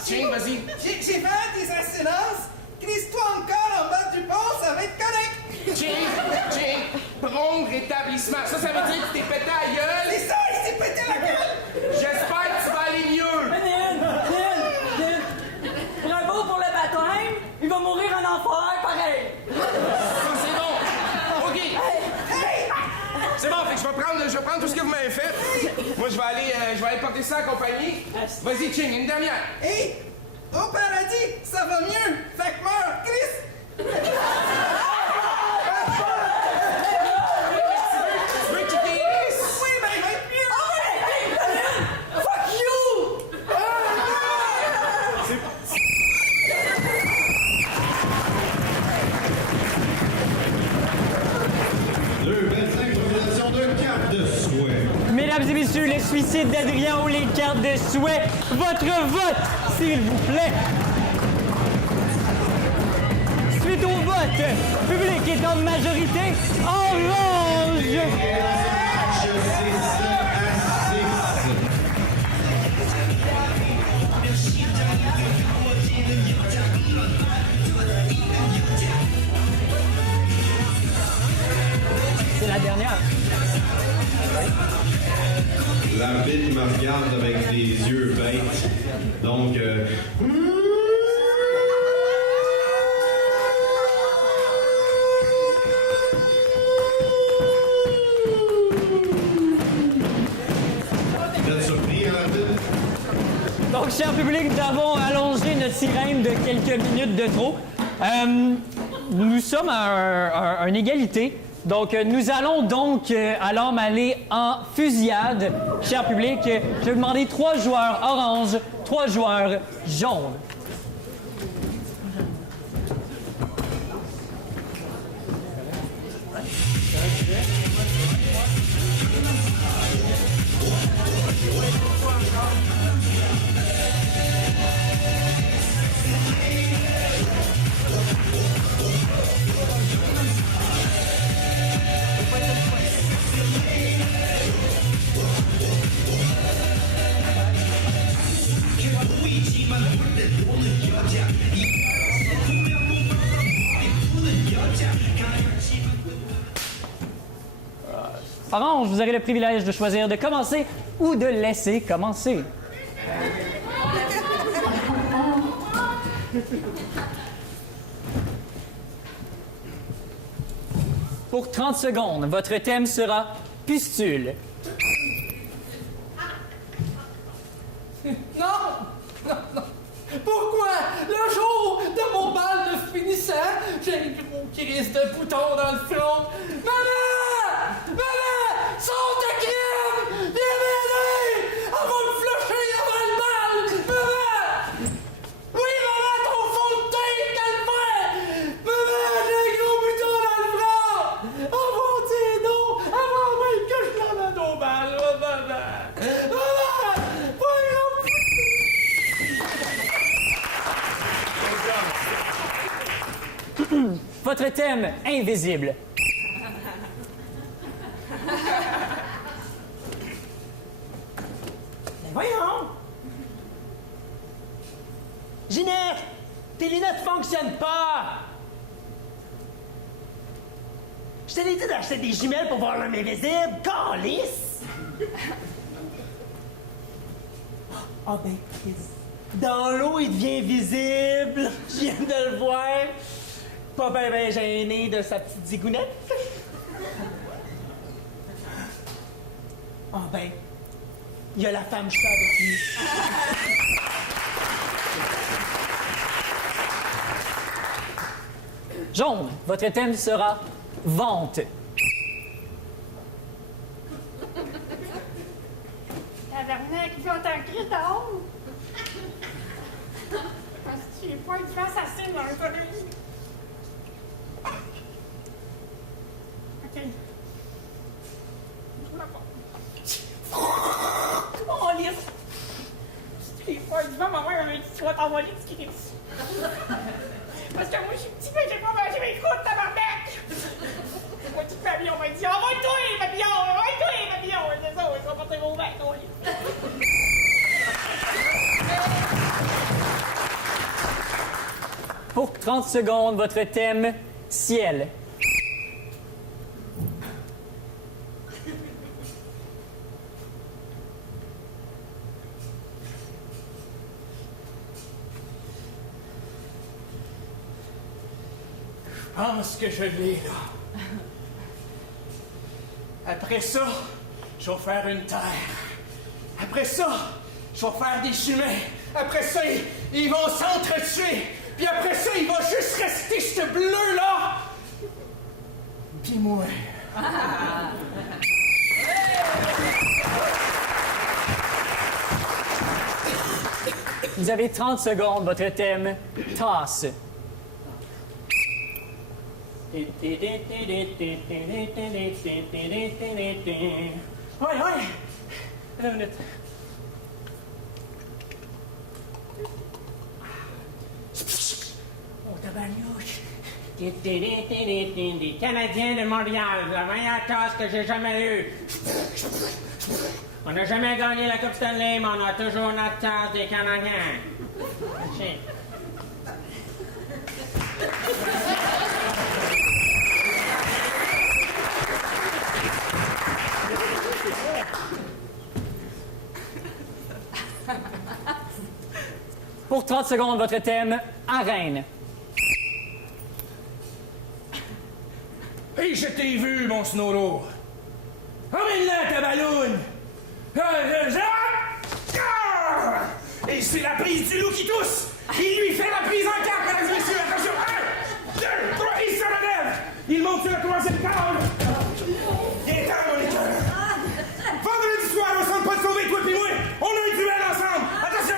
Ching, vas-y. J'ai fait des assurances. Glisse-toi encore en bas du pont, ça va être correct. Ching, prompt rétablissement. Ça veut dire que tu t'es pété à la gueule. C'est ça, il s'est pété la gueule. J'espère que tu vas aller mieux. Bravo pour le baptême. Il va mourir en enfer, pareil. Ça, c'est bon. OK. C'est bon, fait que je vais prendre tout ce que vous m'avez fait. Moi, je vais aller porter ça en compagnie. Vas-y, Ching, une dernière. Hey, au paradis, ça va mieux. Fait que meurs, Chris. Tu veux qu'il guérisse? Oui, ben, il va être mieux. Fuck you! Deux belles improvisations de cartes de souhait. Mesdames et messieurs, le suicide d'Adrien ou les cartes de souhait. Votre vote, s'il vous plaît. Suite au vote, public est en majorité orange. C'est la dernière. L'arbitre me regarde avec des yeux bêtes. Donc, T'es surpris, hein, l'arbitre? Donc, cher public, nous avons allongé notre sirène de quelques minutes de trop. Nous sommes à une égalité. Donc, nous allons donc à l'homme aller en fusillade. Cher public, je vais vous demander 3 joueurs orange, 3 joueurs jaunes. Orange, vous aurez le privilège de choisir de commencer ou de laisser commencer. Pour 30 secondes, votre thème sera pustule. Non! Pourquoi, le jour de mon bal de finissant, j'ai une gros crise de bouton dans le front? Maman! Maman! Sors de crème! Viens m'aider! Elle va me flusher avant le bal! Maman! Oui, maman, ton fond de teint, calvaire! Maman, j'ai un gros bouton dans le front! Oh mon Dieu, non! Avant même que je l'emmène au bal! Oh, maman! Maman! Votre thème, invisible. Mais voyons! Ginette! Tes lunettes fonctionnent pas! Je te l'ai dit d'acheter des jumelles pour voir l'homme invisible! Calice! Ah ben, Chris. Dans l'eau, il devient visible! Je viens de le voir! pas ben gêné de sa petite zigounette. Ah ben, il y a la femme chat avec lui. Jaune, votre thème sera vente. Tabarnak, il fait autant de cris dehors. Parce que j'ai pas une face assine dans un soleil. OK. Oh, lisse! Si tu les peurs du vent, ma mère m'a dit tu vas t'envoyer du Chris. Parce que moi, je suis petit, mais j'ai pas mangé mes croûtes, tabarnak! Moi, petit papillon m'a dit envoie-toi, papillon! Envoie-toi, papillon! C'est ça, ils vont partir au vent, ton lit. Pour 30 secondes, votre thème ciel. Je pense que je l'ai, là. Après ça, je vais faire une terre. Après ça, je vais faire des chemins. Après ça, ils vont s'entretuer. Puis après ça, il va juste rester ce bleu-là. Puis moi. Vous avez 30 secondes, votre thème tasse. Ouais. Une minute. Oh, tabarnouche. Des Canadiens de Montréal, la meilleure tasse que j'ai jamais eue. On n'a jamais gagné la Coupe Stanley, mais on a toujours notre tasse des Canadiens. Merci. Pour 30 secondes, votre thème arène. Hey, je t'ai vu, mon Snoro. Emmène-la, ta balloune. Et c'est la prise du loup qui tousse. Il lui fait la prise en quatre, mesdames et messieurs. Attention. 1, 2, 3, il se relève. Il monte sur la troisième corde. Il est temps, mon écœur. Vendredi soir, on s'en pas de sauver, toi et moi. On a un duel ensemble. Attention.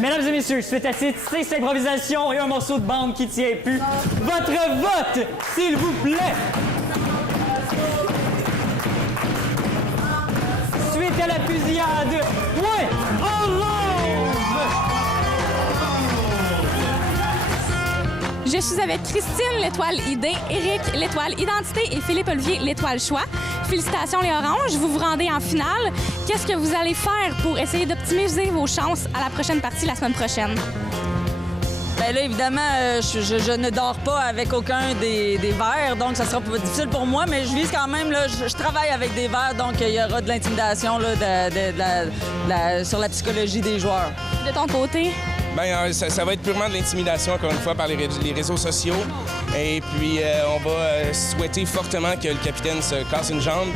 Mesdames et messieurs, suite à cette triste improvisation et un morceau de bande qui tient plus, votre vote, s'il vous plaît! Suite à la fusillade, point orange! Je suis avec Christine, l'étoile idée, Éric, l'étoile identité et Philippe Olivier, l'étoile choix. Félicitations les Oranges, vous vous rendez en finale. Qu'est-ce que vous allez faire pour essayer d'optimiser vos chances à la prochaine partie la semaine prochaine? Bien là, évidemment, je ne dors pas avec aucun des verres, donc ça sera difficile pour moi, mais je vise quand même, là, je travaille avec des verres, donc il y aura de l'intimidation là, sur la psychologie des joueurs. De ton côté? Bien, ça va être purement de l'intimidation, encore une fois, par les réseaux sociaux. Et puis, on va souhaiter fortement que le capitaine se casse une jambe.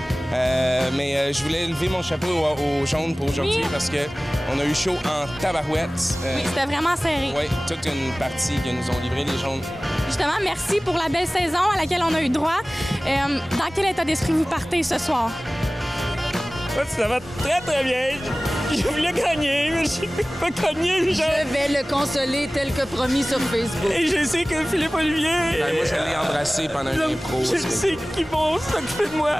Mais je voulais lever mon chapeau aux jaunes pour aujourd'hui parce qu'on a eu chaud en tabarouette. Oui, c'était vraiment serré. Oui, toute une partie que nous ont livré les jaunes. Justement, merci pour la belle saison à laquelle on a eu droit. Dans quel état d'esprit vous partez ce soir? Ça va très, très bien. Je voulais gagner, mais je n'ai pas gagné. Je vais le consoler tel que promis sur Facebook. Et je sais que Philippe Olivier... Ben, moi, je l'ai embrassé pendant une impro. Je sais qu'ils vont s'occuper de moi.